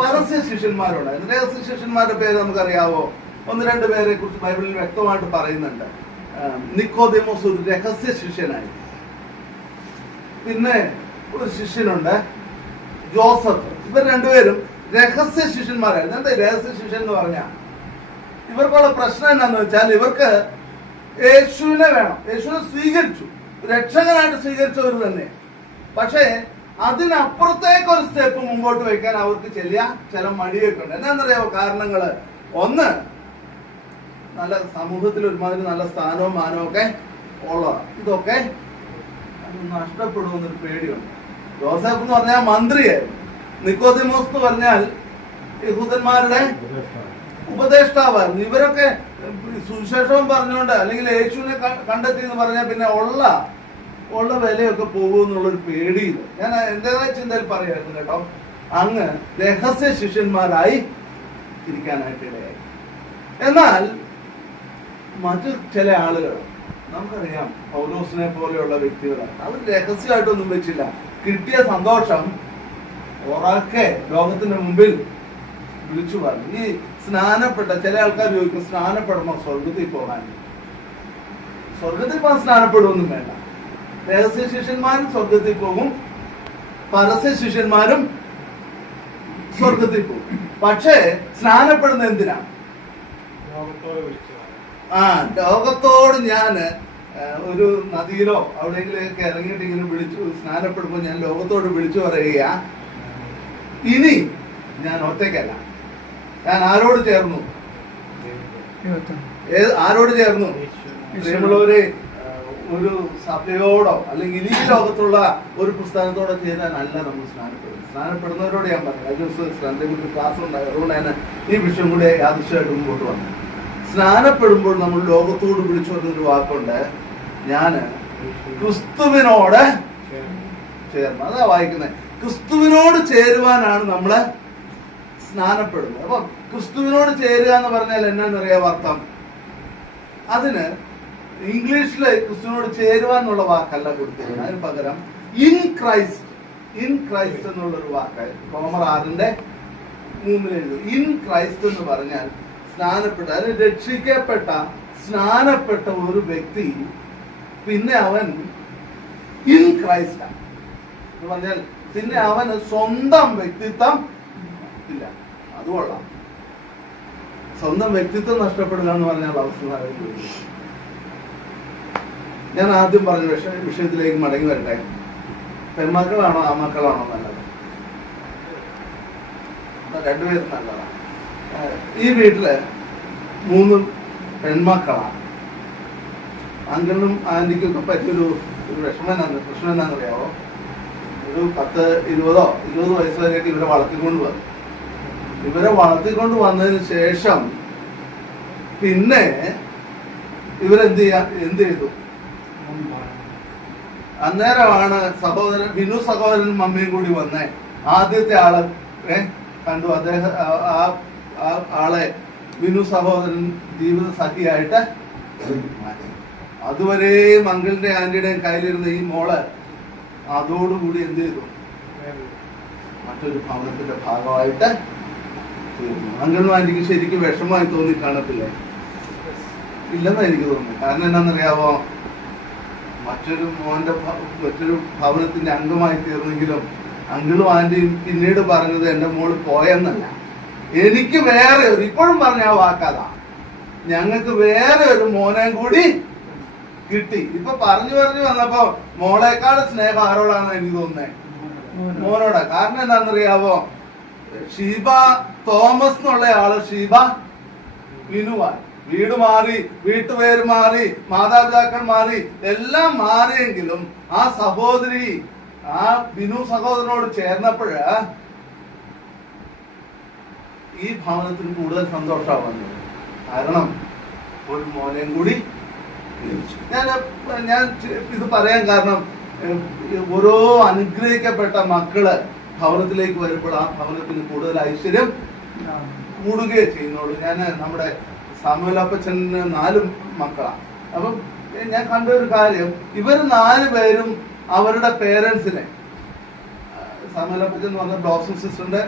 പരസ്യ ശിഷ്യന്മാരുണ്ടായിരുന്നു. രഹസ്യ ശിഷ്യന്മാരുടെ പേര് നമുക്കറിയാവോ? 1-2 പേരെ കുറിച്ച് ബൈബിളിൽ വ്യക്തമായിട്ട് പറയുന്നുണ്ട്. നിക്കോദെമോസ് ഒരു രഹസ്യ ശിഷ്യനായി. പിന്നെ ഒരു ശിഷ്യനുണ്ട് ജോസഫ്. ഇവർ 2 പേരും രഹസ്യ ശിഷ്യന്മാരായിരുന്നു. എന്താ രഹസ്യ ശിഷ്യൻ എന്ന് പറഞ്ഞാൽ? ഇവർക്കുള്ള പ്രശ്നം എന്താന്ന് വെച്ചാൽ, ഇവർക്ക് യേശുവിനെ വേണം. യേശുവിനെ സ്വീകരിച്ചു, രക്ഷകനായിട്ട് സ്വീകരിച്ചവർ തന്നെ. പക്ഷേ അതിനപ്പുറത്തേക്ക് ഒരു സ്റ്റെപ്പ് മുമ്പോട്ട് വയ്ക്കാൻ അവർക്ക് ചില മടിയൊക്കെ ഉണ്ട്. എന്താണെന്നറിയാമോ കാരണങ്ങള്? ഒന്ന്, നല്ല സമൂഹത്തിൽ ഒരുമാതിരി നല്ല സ്ഥാനവും മാനവും ഒക്കെ ഉള്ളതാണ്. ഇതൊക്കെ നഷ്ടപ്പെടുമെന്നൊരു പേടിയുണ്ട്. യോസേഫ് എന്ന് പറഞ്ഞാൽ മന്ത്രിയായിരുന്നു. നിക്കോദിമോസ് എന്ന് പറഞ്ഞാൽ യഹൂദന്മാരുടെ ഉപദേഷ്ടാവായിരുന്നു. ഇവരൊക്കെ സുവിശേഷവും പറഞ്ഞുകൊണ്ട് അല്ലെങ്കിൽ യേശുവിനെ കണ്ടെത്തി എന്ന് പറഞ്ഞാൽ പിന്നെ ഉള്ള വിലയൊക്കെ പോകുമെന്നുള്ളൊരു പേടിയില്ല. ഞാൻ എന്റേതായ ചിന്തയിൽ പറയായിരുന്നു കേട്ടോ. അങ്ങ് രഹസ്യ ശിഷ്യന്മാരായി ഇരിക്കാനായിട്ട് ഇടയായി. എന്നാൽ മറ്റു ചില ആളുകൾ നമുക്കറിയാം, പൗലോസിനെ പോലെയുള്ള വ്യക്തികളാണ്. അവർ രഹസ്യമായിട്ടൊന്നും വെച്ചില്ല. കിട്ടിയ സന്തോഷം ഉറക്കെ ലോകത്തിന്റെ മുമ്പിൽ വിളിച്ചു പറഞ്ഞു. ഈ സ്നാനപ്പെട്ട ചില ആൾക്കാർ ചോദിക്കും, സ്നാനപ്പെടുമ്പോ സ്വർഗത്തിൽ പോകാൻ. സ്വർഗത്തിൽ പോകാൻ സ്നാനപ്പെടുമൊന്നും വേണ്ട. രഹസ്യ ശിഷ്യന്മാരും സ്വർഗത്തിൽ പോകും, പരസ്യ ശിഷ്യന്മാരും സ്വർഗത്തിൽ പോകും. പക്ഷേ സ്നാനപ്പെടുന്ന എന്തിനാ? ലോകത്തോട് ഞാൻ ഒരു നദിയിലോ അവിടെയെങ്കിലൊക്കെ ഇറങ്ങിയിട്ട് ഇങ്ങനെ വിളിച്ചു സ്നാനപ്പെടുമ്പോൾ ഞാൻ ലോകത്തോട് വിളിച്ചു പറയുക, ഇനി ഞാൻ ഒറ്റയ്ക്കല്ല. ഞാൻ ആരോട് ചേർന്നു? ആരോട് ചേർന്നു? പ്രിയമുള്ളവരെ, ഒരു സഭയോടോ അല്ലെങ്കിൽ ഈ ലോകത്തുള്ള ഒരു പുസ്തകത്തോടെ ചെയ്താലല്ല നമ്മൾ സ്നാനപ്പെടുന്നത്. സ്നാനപ്പെടുന്നവരോട് ഞാൻ പറഞ്ഞു, കഴിഞ്ഞ ദിവസം ക്ലാസ് ഉണ്ടായി, അതുകൊണ്ട് ഞാൻ ഈ വിഷയം കൂടെ യാദൃശ്യമായിട്ട് മുമ്പോട്ട് വന്നു. സ്നാനപ്പെടുമ്പോൾ നമ്മൾ ലോകത്തോട് വിളിച്ചു വന്നൊരു വാക്കുണ്ട്, ഞാൻ ക്രിസ്തുവിനോട് ചേർന്നു. അതാ വായിക്കുന്നത്. ക്രിസ്തുവിനോട് ചേരുവാനാണ് നമ്മള് സ്നാനപ്പെടുന്നത്. അപ്പൊ ക്രിസ്തുവിനോട് ചേരുക എന്ന് പറഞ്ഞാൽ എന്നാന്നറിയാം അർത്ഥം? അതിന് ഇംഗ്ലീഷില് ക്രിസ്തുവിനോട് ചേരുക എന്നുള്ള വാക്കല്ല കൊടുത്തിരുന്നത്. അതിന് പകരം ഇൻ ക്രൈസ്റ്റ് എന്നുള്ളൊരു വാക്കായി റോമർ 6:3 എഴുതും. ഇൻ ക്രൈസ്റ്റ് എന്ന് പറഞ്ഞാൽ സ്നാനപ്പെട്ട, അതിന് രക്ഷിക്കപ്പെട്ട സ്നാനപ്പെട്ട ഒരു വ്യക്തി, പിന്നെ അവൻ ഇൻ ക്രൈസ്റ്റ് ആണ് എന്ന് പറഞ്ഞാൽ പിന്നെ അവന് സ്വന്തം വ്യക്തിത്വം ഇല്ല. അതുകൊള്ളാം. സ്വന്തം വ്യക്തിത്വം നഷ്ടപ്പെടുക എന്ന് പറഞ്ഞാൽ അവസ്ഥ. ഞാൻ ആദ്യം പറഞ്ഞ വിഷയത്തിലേക്ക് മടങ്ങി വരട്ടെ. പെൺമക്കളാണോ ആമക്കളാണോ നല്ലത്? രണ്ടുപേരും നല്ലതാണ്. ഈ വീട്ടില് 3 പെൺമക്കളാണ്. അങ്കിളിനും ആന്റിക്കും ഒക്കെ പറ്റിയൊരു പ്രശ്നം എന്നാന്നറിയാവോ? ഒരു 10-20 വയസ്സ് വരെയൊക്കെ ഇവരെ വളർത്തിക്കൊണ്ട് വന്നു. ഇവരെ വളർത്തിക്കൊണ്ട് വന്നതിന് ശേഷം പിന്നെ ഇവരെന്ത് ചെയ്തു? അന്നേരമാണ് ബിനു സഹോദരനും മമ്മിയും കൂടി വന്നേ. ആദ്യത്തെ ആളെ കണ്ടു. അദ്ദേഹം ആ ആളെ ബിനു സഹോദരൻ ജീവിത സഖിയായിട്ട് മാറ്റി. അതുവരെ മംഗളിന്റെ ആന്റിയുടെയും കയ്യിലിരുന്ന ഈ മോള് അതോടുകൂടി എന്ത് ചെയ്തു? മറ്റൊരു ഭവനത്തിന്റെ ഭാഗമായിട്ട് തീർന്നു. മംഗളിനും ആന്റിക്ക് ശരിക്കും വിഷമമായി തോന്നി കാണത്തില്ലേ? ഇല്ലെന്നാ എനിക്ക് തോന്നുന്നു. കാരണം എന്നാന്നറിയാവോ? മറ്റൊരു ഭവനത്തിന്റെ അംഗമായി തീർന്നെങ്കിലും അങ്കിളും ആന്റിയും പിന്നീട് പറഞ്ഞത് എന്റെ മോള് പോയെന്നല്ല, എനിക്ക് വേറെ ഒരു, ഇപ്പോഴും പറഞ്ഞ ആ വാക്കതാ, ഞങ്ങൾക്ക് വേറെ ഒരു മോനെയും കൂടി കിട്ടി. ഇപ്പൊ പറഞ്ഞു വന്നപ്പോ മോളേക്കാൾ സ്നേഹം ആരോടാണെന്ന് എനിക്ക് തോന്നുന്നത്? മോനോടാ. കാരണം എന്താണെന്നറിയാവോ? ഷീബ തോമസ് എന്നുള്ള ആള് ഷീബ വിനുവാൻ. വീട് മാറി, വീട്ടുപേര് മാറി, മാതാപിതാക്കൾ മാറി, എല്ലാം മാറിയെങ്കിലും ആ സഹോദരി ആ ബിനു സഹോദരനോട് ചേർന്നപ്പോഴ് ഈ ഭവനത്തിന് കൂടുതൽ സന്തോഷമാവുന്നു. കാരണം ഒരു മോനെയും കൂടി ഞാൻ ഇത് പറയാൻ കാരണം, ഓരോ അനുഗ്രഹിക്കപ്പെട്ട മക്കള് ഭവനത്തിലേക്ക് വരുമ്പോൾ ആ ഭവനത്തിന് കൂടുതൽ ഐശ്വര്യം കൂടുകയേ ചെയ്യുന്നുള്ളൂ. ഞാൻ നമ്മുടെ സാമുവലപ്പച്ചന് 4 മക്കളാണ്. അപ്പം ഞാൻ കണ്ട ഒരു കാര്യം, ഇവർ 4 പേരും അവരുടെ പേരൻസിനെ, സാമുവലപ്പച്ചൻ എന്ന് പറഞ്ഞ ബ്ലോസം സിസ്റ്ററിന്റെ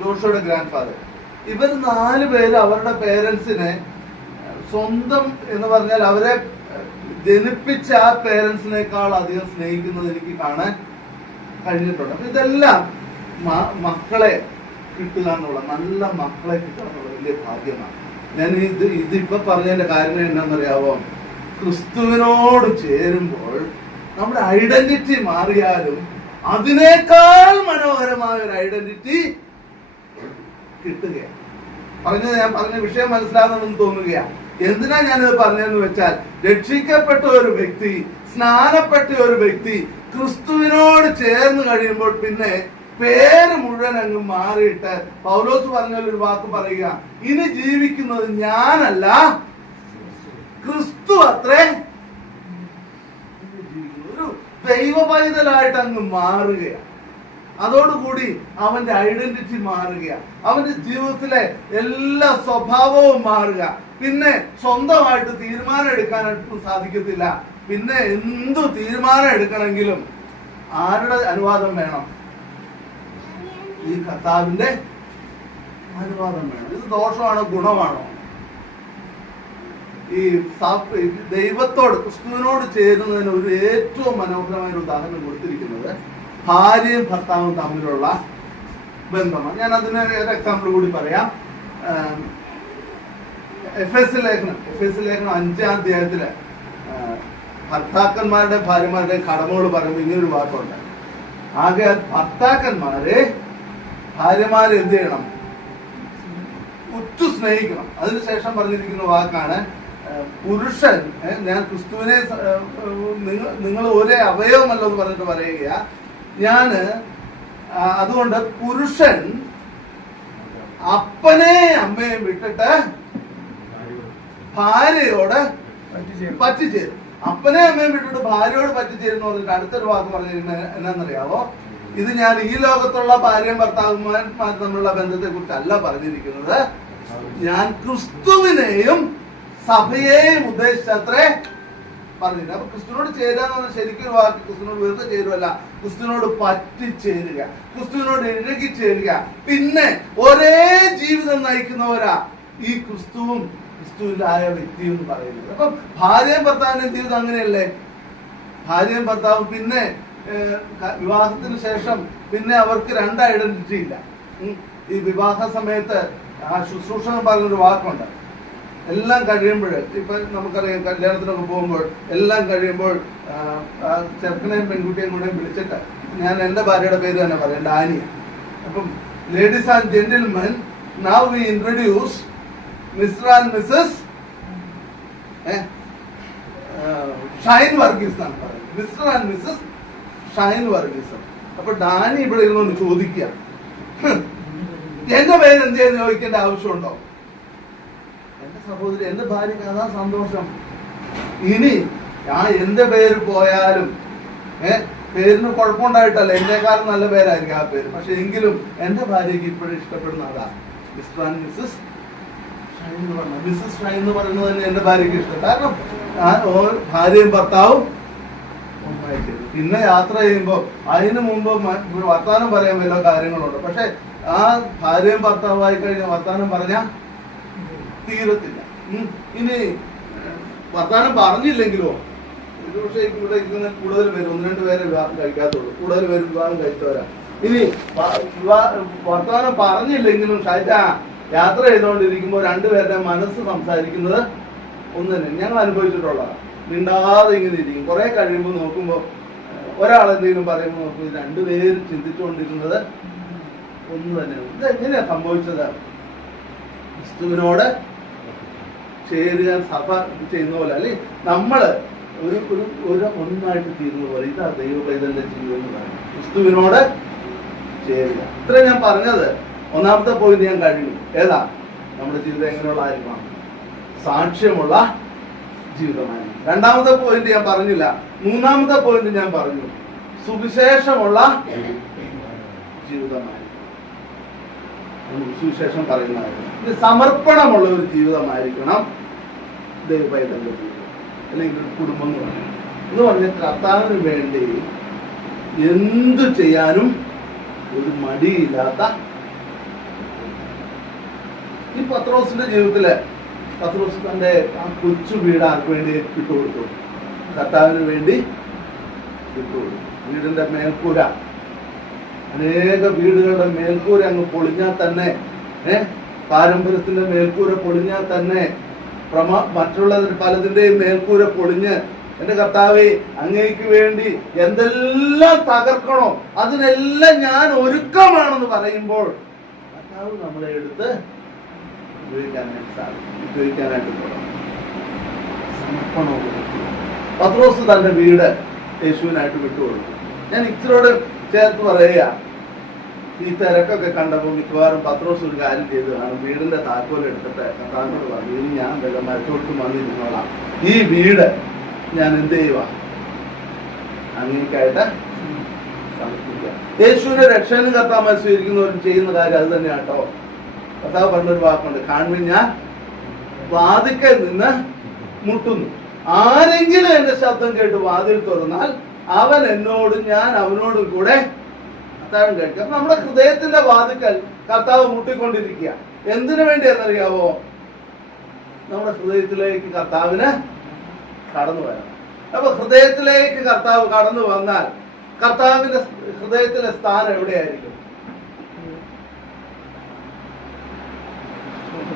ജോഷയുടെ ഗ്രാൻഡ് ഫാദർ, ഇവർ 4 പേര് അവരുടെ പേരൻസിനെ സ്വന്തം എന്ന് പറഞ്ഞാൽ അവരെ ജനിപ്പിച്ച ആ പേരൻസിനേക്കാൾ അധികം സ്നേഹിക്കുന്നത് എനിക്ക് കാണാൻ കഴിഞ്ഞിട്ടുണ്ട്. അപ്പൊ ഇതെല്ലാം മക്കളെ കിട്ടുക എന്നുള്ള, നല്ല മക്കളെ കിട്ടുക എന്നുള്ള വലിയ ഭാഗ്യമാണ്. ഞാൻ ഇതിപ്പോ പറഞ്ഞതിന്റെ കാര്യം എന്താണെന്നറിയാവോ? ക്രിസ്തുവിനോട് ചേരുമ്പോൾ നമ്മുടെ ഐഡന്റിറ്റി മാറിയാലും അതിനേക്കാൾ മനോഹരമായ ഒരു ഐഡന്റിറ്റി കിട്ടുകയാണ്. ഞാൻ പറഞ്ഞ വിഷയം മനസ്സിലാകുന്നെന്ന് തോന്നുകയാണ്. എന്തിനാ ഞാനിത് പറഞ്ഞതെന്ന് വെച്ചാൽ, രക്ഷിക്കപ്പെട്ട ഒരു വ്യക്തി, സ്നാനപ്പെട്ട ഒരു വ്യക്തി ക്രിസ്തുവിനോട് ചേർന്ന് കഴിയുമ്പോൾ പിന്നെ പേര് മുഴുവൻ അങ്ങ് മാറിയിട്ട് പൗലോസ് പറഞ്ഞ ഒരു വാക്ക് പറയുക, ഇനി ജീവിക്കുന്നത് ഞാനല്ല, ക്രിസ്തു അത്രേ. ഒരു ദൈവ പൈതലായിട്ട് അങ്ങ് മാറുകയാണ്. അതോടുകൂടി അവന്റെ ഐഡന്റിറ്റി മാറുകയാണ്. അവന്റെ ജീവിതത്തിലെ എല്ലാ സ്വഭാവവും മാറുക. പിന്നെ സ്വന്തമായിട്ട് തീരുമാനം എടുക്കാനായിട്ട് സാധിക്കത്തില്ല. പിന്നെ എന്തു തീരുമാനം എടുക്കണമെങ്കിലും ആരുടെ അനുവാദം വേണം? ഈ കർത്താവിന്റെ അനുവാദം വേണം. ഇത് ദോഷമാണോ ഗുണമാണോ? ഈ ദൈവത്തോട്, ക്രിസ്തുവിനോട് ചേരുന്നതിന് ഒരു ഏറ്റവും മനോഹരമായ ഒരു ഉദാഹരണം കൊടുത്തിരിക്കുന്നത് ഭാര്യയും ഭർത്താവും തമ്മിലുള്ള ബന്ധമാണ്. ഞാൻ അതിന് ഒരു എക്സാമ്പിൾ കൂടി പറയാം. എഫേസ്യ ലേഖനം 5-ാം അധ്യായത്തില് ഭർത്താക്കന്മാരുടെ ഭാര്യമാരുടെ കടമകൾ പറയുമ്പോൾ ഇങ്ങനൊരു വാക്കുണ്ട്, ആകയാൽ ഭർത്താക്കന്മാരെ ഭാര്യമാരെ എന്ത് ചെയ്യണം? ഉറ്റു സ്നേഹിക്കണം. അതിനുശേഷം പറഞ്ഞിരിക്കുന്ന വാക്കാണ് പുരുഷൻ, ഞാൻ ക്രിസ്തുവിനെ നിങ്ങൾ ഒരേ അവയവമല്ലോ എന്ന് പറഞ്ഞിട്ട് പറയുക, ഞാന് അതുകൊണ്ട് പുരുഷൻ അപ്പനെ അമ്മയും വിട്ടിട്ട് ഭാര്യയോട് പറ്റിച്ചേരും. അപ്പനെ അമ്മയും വിട്ടിട്ട് ഭാര്യയോട് പറ്റിച്ചേരുന്ന പറഞ്ഞിട്ട് അടുത്തൊരു വാക്ക് പറഞ്ഞിരിക്കുന്നത് എന്നാന്നറിയാവോ? ഇത് ഞാൻ ഈ ലോകത്തുള്ള ഭാര്യയും ഭർത്താക്കന്മാർ തമ്മിലുള്ള ബന്ധത്തെ കുറിച്ചല്ല പറഞ്ഞിരിക്കുന്നത്, ഞാൻ ക്രിസ്തുവിനെയും സഭയെയും ഉദ്ദേശിച്ചത്രേ പറഞ്ഞില്ല. അപ്പൊ ക്രിസ്തുവിനോട് ചേരാന്ന് പറഞ്ഞാൽ ശരിക്കും വാക്ക് ക്രിസ്തുവിനോട് വെറുതെ ചേരുവല്ല, ക്രിസ്തുവിനോട് പറ്റിച്ചേരുക, ക്രിസ്തുവിനോട് ഇഴകിച്ചേരുക. പിന്നെ ഒരേ ജീവിതം നയിക്കുന്നവരാ ഈ ക്രിസ്തുവും ക്രിസ്തുവിലായ വ്യക്തി എന്ന് പറയുന്നത്. അപ്പം ഭാര്യയും ഭർത്താവിന്റെ ജീവിതം അങ്ങനെയല്ലേ? ഭാര്യയും ഭർത്താവും പിന്നെ വിവാഹത്തിന് ശേഷം പിന്നെ അവർക്ക് രണ്ട് ഐഡന്റിറ്റി ഇല്ല. ഈ വിവാഹ സമയത്ത് ആ ശുശ്രൂഷകൻ പറഞ്ഞൊരു വാക്കുണ്ട്, എല്ലാം കഴിയുമ്പോൾ, ഇപ്പൊ നമുക്കറിയാം കല്യാണത്തിനൊക്കെ പോകുമ്പോൾ എല്ലാം കഴിയുമ്പോൾ ചെറുക്കനെയും പെൺകുട്ടിയെയും കൂടെ വിളിച്ചിട്ട്, ഞാൻ എൻ്റെ ഭാര്യയുടെ പേര് തന്നെ പറയാം, ഡാനിയ. അപ്പം ladies and gentlemen, now we introduce Mr and Mrs Shine Varghese എന്നാണ് പറയുന്നത്. Mr and Mrs Shine Varghese. അപ്പൊ ഡാനി ഇവിടെ ഇരുന്നൊന്ന് ചോദിക്കുക, എന്റെ പേര് എന്ത് ചെയ്യുന്ന ചോദിക്കേണ്ട ആവശ്യമുണ്ടോ? എന്റെ സഹോദരി, എന്റെ ഭാര്യക്ക് അതാ സന്തോഷം. ഇനി എന്റെ പേര് പോയാലും പേരിന് കുഴപ്പമുണ്ടായിട്ടല്ല, എന്നെക്കാളും നല്ല പേരായിരിക്കും ആ പേര്, പക്ഷെ എങ്കിലും എന്റെ ഭാര്യക്ക് ഇപ്പോഴും ഇഷ്ടപ്പെടുന്ന അതാ മിസ്റ്റർ ആൻഡ് മിസ്സസ് ഷൈൻ എന്ന് പറഞ്ഞ. മിസ്സസ് ഷൈൻ എന്ന് പറയുന്നത് തന്നെ എന്റെ ഭാര്യക്ക് ഇഷ്ടം. കാരണം ഭാര്യയും ഭർത്താവും ഒന്നായി ചെയ്തു. പിന്നെ യാത്ര ചെയ്യുമ്പോൾ അതിനു മുമ്പ് വർത്താനം പറയാൻ വല്ല കാര്യങ്ങളുണ്ട്, പക്ഷെ ആ ഭാര്യയും ഭർത്താവായി കഴിഞ്ഞ വർത്താനം പറഞ്ഞാൽ തീരത്തില്ല. ഇനി വർത്താനം പറഞ്ഞില്ലെങ്കിലോ, പക്ഷേ ഇവിടെ ഇരിക്കുന്ന കൂടുതൽ പേര്, 1-2 പേരെ വിവാഹം കഴിക്കാത്തുള്ളൂ, കൂടുതൽ പേര് വിവാഹം കഴിച്ചവരാ. ഇനി വർത്താനം പറഞ്ഞില്ലെങ്കിലും യാത്ര ചെയ്തുകൊണ്ടിരിക്കുമ്പോൾ രണ്ടുപേരുടെ മനസ്സ് സംസാരിക്കുന്നത് ഒന്ന് തന്നെ. ഞങ്ങൾ അനുഭവിച്ചിട്ടുള്ളതാണ്. മിണ്ടാതെ ഇങ്ങനെ ഇരിക്കും. കുറെ കഴിയുമ്പോൾ നോക്കുമ്പോൾ ഒരാൾ എന്തെങ്കിലും പറയുമ്പോൾ നോക്കുമ്പോൾ രണ്ടുപേര് ചിന്തിച്ചുകൊണ്ടിരുന്നത് ഒന്ന് തന്നെയാണ്. ഇതെങ്ങനെയാ സംഭവിച്ചത്? ക്രിസ്തുവിനോട് ചേരുക സഭ ചെയ്യുന്ന പോലെ, അല്ലെ നമ്മള് ഒരു ഒന്നായിട്ട് തീരുന്ന പോലെ. ഇതാ ദൈവ പൈതലിന്റെ ജീവിതം എന്ന് പറയുന്നത്, ക്രിസ്തുവിനോട് ചേരുക. ഇത്ര ഞാൻ പറഞ്ഞത്. ഒന്നാമത്തെ പോയിന്റ് ഞാൻ കഴിഞ്ഞു. ഏതാ? നമ്മുടെ ജീവിതം എങ്ങനെയുള്ള ആയിരിക്കണം? സാക്ഷ്യമുള്ള ജീവിതമായിരുന്നു. രണ്ടാമത്തെ പോയിന്റ് ഞാൻ പറഞ്ഞില്ല. മൂന്നാമത്തെ പോയിന്റ് ഞാൻ പറഞ്ഞു, സുവിശേഷമുള്ള ജീവിതമായിരുന്നു. സുവിശേഷം പറയുന്നതായിരുന്നു. സമർപ്പണമുള്ള ഒരു ജീവിതമായിരിക്കണം ദൈവപൈതലിന്റെ ജീവിതം, അല്ലെങ്കിൽ ഒരു കുടുംബം എന്ന് പറഞ്ഞ കർത്താവിന് വേണ്ടി എന്തു ചെയ്യാനും ഒരു മടിയില്ലാത്ത. ഈ പത്രോസിന്റെ ജീവിതത്തില് പത്രോസ് തന്റെ ആ കൊച്ചു വീട് ആർക്ക് വേണ്ടി വിട്ടുകൊടുത്തു? കർത്താവിന് വേണ്ടി വിട്ടുകൊടുത്തു. വീടിന്റെ മേൽക്കൂര, അനേക വീടുകളുടെ മേൽക്കൂര അങ്ങ് പൊളിഞ്ഞാൽ തന്നെ, പാരമ്പര്യത്തിന്റെ മേൽക്കൂര പൊളിഞ്ഞാൽ തന്നെ, മറ്റുള്ള പലതിന്റെയും മേൽക്കൂര പൊളിഞ്ഞ്, എന്റെ കർത്താവേ അങ്ങേക്ക് വേണ്ടി എന്തെല്ലാം തകർക്കണോ അതിനെല്ലാം ഞാൻ ഒരുക്കമാണെന്ന് പറയുമ്പോൾ കർത്താവ് നമ്മളെ എടുത്ത് ഉപയോഗിക്കാനായിട്ട് തുടങ്ങും. സമർപ്പണവും. പത്രോസ് തന്റെ വീട് യേശുവിനായിട്ട് വിട്ടുകൊടുത്തു. ഞാൻ ഇച്ചിരോട് ചേർത്ത് പറയുക, ഈ തിരക്കൊക്കെ കണ്ടപ്പോൾ മിക്കവാറും പത്രോസ് ഒരു കാര്യം ചെയ്തു കാണും. വീടിന്റെ താക്കോൽ എടുത്തിട്ട് കർത്താവിനോട് പറഞ്ഞു, ഇനി ഞാൻ മരത്തോട്ട് വന്നിരുന്നോളാം, ഈ വീട് ഞാൻ എന്ത് ചെയ്യുക, അങ്ങനെയൊക്കെയായിട്ട് സമർപ്പിക്കുക. യേശുവിനെ രക്ഷകനും കർത്താവ് സ്വീകരിക്കുന്നവരും ചെയ്യുന്ന കാര്യം അത് തന്നെയാണ് കേട്ടോ. കർത്താവ് പറഞ്ഞൊരു വാക്കുണ്ട്, കാണുമ്പോൾ ഞാൻ വാതിക്കൽ നിന്ന് മുട്ടുന്നു, ആരെങ്കിലും എന്റെ ശബ്ദം കേട്ട് വാതിൽ തുറന്നാൽ അവൻ എന്നോടും ഞാൻ അവനോടും കൂടെ അത്താഴം കഴിക്കും. അപ്പൊ നമ്മുടെ ഹൃദയത്തിന്റെ വാതിക്കൽ കർത്താവ് മുട്ടിക്കൊണ്ടിരിക്കുക. എന്തിനു വേണ്ടിയാണെന്നറിയാവോ? നമ്മുടെ ഹൃദയത്തിലേക്ക് കർത്താവിന് കടന്നു വരണം. അപ്പൊ ഹൃദയത്തിലേക്ക് കർത്താവ് കടന്നു വന്നാൽ കർത്താവിന്റെ ഹൃദയത്തിലെ സ്ഥാനം എവിടെയായിരിക്കും?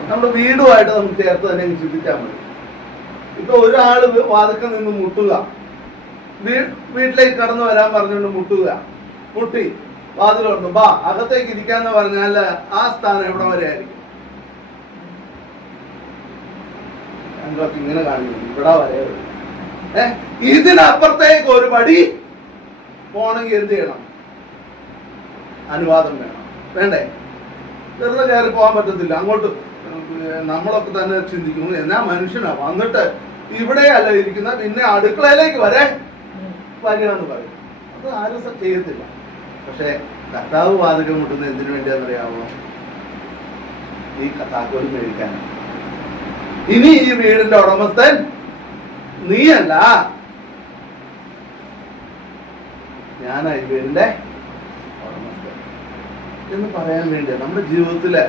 നമ്മുടെ വീടുമായിട്ട് നമുക്ക് ചേർത്ത് തന്നെ ചിന്തിച്ചാൽ മതി. ഇപ്പൊ ഒരാള് വാതിക്കൽ നിന്ന് മുട്ടുക, വീട്ടിലേക്ക് കടന്നു വരാൻ പറഞ്ഞുകൊണ്ട് മുട്ടുക, മുട്ടി വാതിലുണ്ട്, ബാ അകത്തേക്ക് ഇരിക്കാന്ന് പറഞ്ഞാൽ ആ സ്ഥാനം എവിടെ വരെ ആയിരിക്കും? ഞങ്ങളൊക്കെ ഇങ്ങനെ കാണിക്കുന്നു, ഇവിടെ വരെ. ഇതിനപ്പുറത്തേക്ക് ഒരു പടി പോണെങ്കിൽ എന്ത് ചെയ്യണം? അനുവാദം വേണം, വേണ്ടേ? വെറുതെ കയറി പോകാൻ പറ്റത്തില്ല. അങ്ങോട്ട് നമ്മളൊക്കെ തന്നെ ചിന്തിക്കുന്നു, എന്നാ മനുഷ്യനാ വന്നിട്ട് ഇവിടെയല്ല ഇരിക്കുന്ന, പിന്നെ അടുക്കളയിലേക്ക് വരെ വരിക എന്ന് പറയും. അത് ആരും ചെയ്യത്തില്ല. പക്ഷെ കർത്താവ് വാതിൽ മുട്ടുന്നത് എന്തിനു വേണ്ടിയാണെന്നറിയാമോ? ഈ താക്കോൽ മേടിക്കാൻ. ഇനി ഈ വീടിന്റെ ഉടമസ്ഥൻ നീയല്ല, ഞാനാ ഈ വീടിന്റെ ഉടമസ്ഥൻ എന്ന് പറയാൻ വേണ്ടിയാ. നമ്മുടെ ജീവിതത്തില്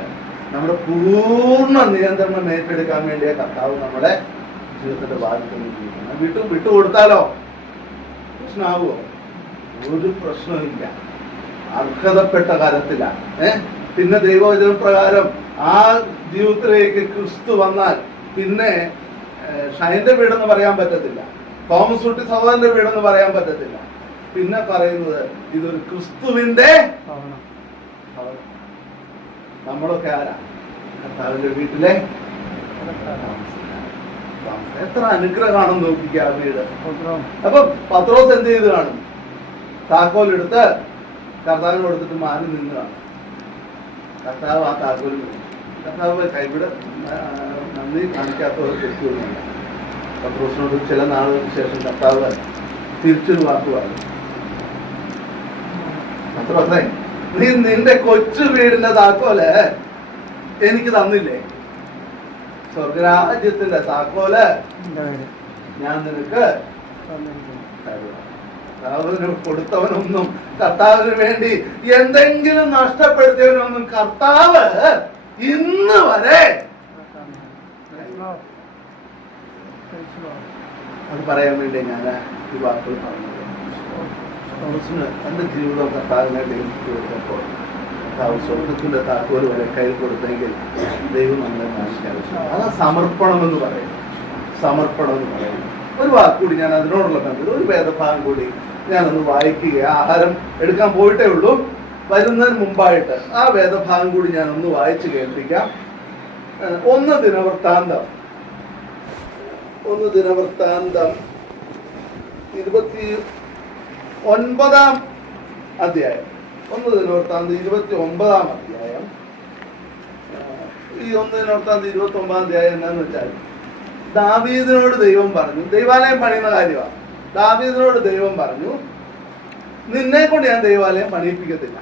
നമ്മുടെ പൂർണ്ണ നിയന്ത്രണം ഏറ്റെടുക്കാൻ വേണ്ടിയ കർത്താവ് നമ്മുടെ ജീവിതത്തിന്റെ വാതിൽ വിട്ടുകൊടുത്താലോ പ്രശ്നമാകുമോ? ഒരു പ്രശ്നമില്ല. അർഹതപ്പെട്ട കാര്യത്തില. പിന്നെ ദൈവവചന പ്രകാരം ആ ജീവിതത്തിലേക്ക് ക്രിസ്തു വന്നാൽ പിന്നെ ഷൈന്റെ വീടെന്ന് പറയാൻ പറ്റത്തില്ല, തോമസ് കുട്ടി സഹോദരന്റെ വീടെന്ന് പറയാൻ പറ്റത്തില്ല. പിന്നെ പറയുന്നത് ഇതൊരു ക്രിസ്തുവിന്റെ ഭവനം. നമ്മളൊക്കെ ആരാ? കർത്താവിന്റെ വീട്ടിലെ എത്ര അനുഗ്രഹമാണെന്ന് നോക്കിക്കുക ആ വീട്. അപ്പൊ പത്രോസ് എന്ത് ചെയ്ത് കാണും? താക്കോലെടുത്ത് കർത്താവിന് കൊടുത്തിട്ട് മാറി നിന്ന് കാണും. കർത്താവ് ആ താക്കോൽ, കർത്താവ് കൈവിടെ നന്ദി കാണിക്കാത്തവർ തെറ്റുകൊന്നുമില്ല. പത്രോസിനോട് ചില നാളുകൾക്ക് ശേഷം കർത്താവ് തിരിച്ചൊരു വാക്ക് പറഞ്ഞു, പത്രോസേ, നീ നിന്റെ കൊച്ചു വീടിന്റെ താക്കോല് എനിക്ക് തന്നില്ലേ? സ്വർഗരാജ്യത്തിന്റെ താക്കോല് ഞാൻ നിനക്ക് കർത്താവിന് കൊടുത്തവനൊന്നും, കർത്താവിന് വേണ്ടി എന്തെങ്കിലും നഷ്ടപ്പെടുത്തിയവനൊന്നും കർത്താവ് ഇന്ന് വരെ അത് പറയാൻ വേണ്ടി ഞാൻ ഈ വാക്കുകൾ പറഞ്ഞത്. എന്റെ ജീവിതം കർത്താവിനെ കൊടുത്തപ്പോൾ കർത്താവ് സ്വർഗത്തിന്റെ താക്കോല് വരെ കയ്യിൽ കൊടുത്തെങ്കിൽ ദൈവം നമ്മളെ മാനിക്കാൻ. അതാ സമർപ്പണം എന്ന് പറയുന്നത്. സമർപ്പണം എന്ന് പറയുന്നത് ഒരു വാക്കുകൂടി ഞാൻ അതിനോടുള്ള ബന്ധത്തിൽ ഒരു വേദഭാഗം കൂടി ഞാനൊന്ന് വായിക്കുക. ആഹാരം എടുക്കാൻ പോയിട്ടേ ഉള്ളൂ, വരുന്നതിന് മുമ്പായിട്ട് ആ വേദഭാഗം കൂടി ഞാൻ ഒന്ന് വായിച്ചു കേൾപ്പിക്കാം. 1 ദിനവൃത്താന്തം 29 അധ്യായം. 1 ദിനവൃത്താന്തം 29 അധ്യായം. ഈ 1 ദിനവൃത്താന്തം 29 അധ്യായം എന്താന്ന് വെച്ചാൽ, ദാവീദിനോട് ദൈവം പറഞ്ഞു, ദൈവാലയം പണിയുന്ന കാര്യമാണ്. ദാവീദിനോട് ദൈവം പറഞ്ഞു, നിന്നെ കൊണ്ട് ഞാൻ ദൈവാലയം പണിയിപ്പിക്കത്തില്ല.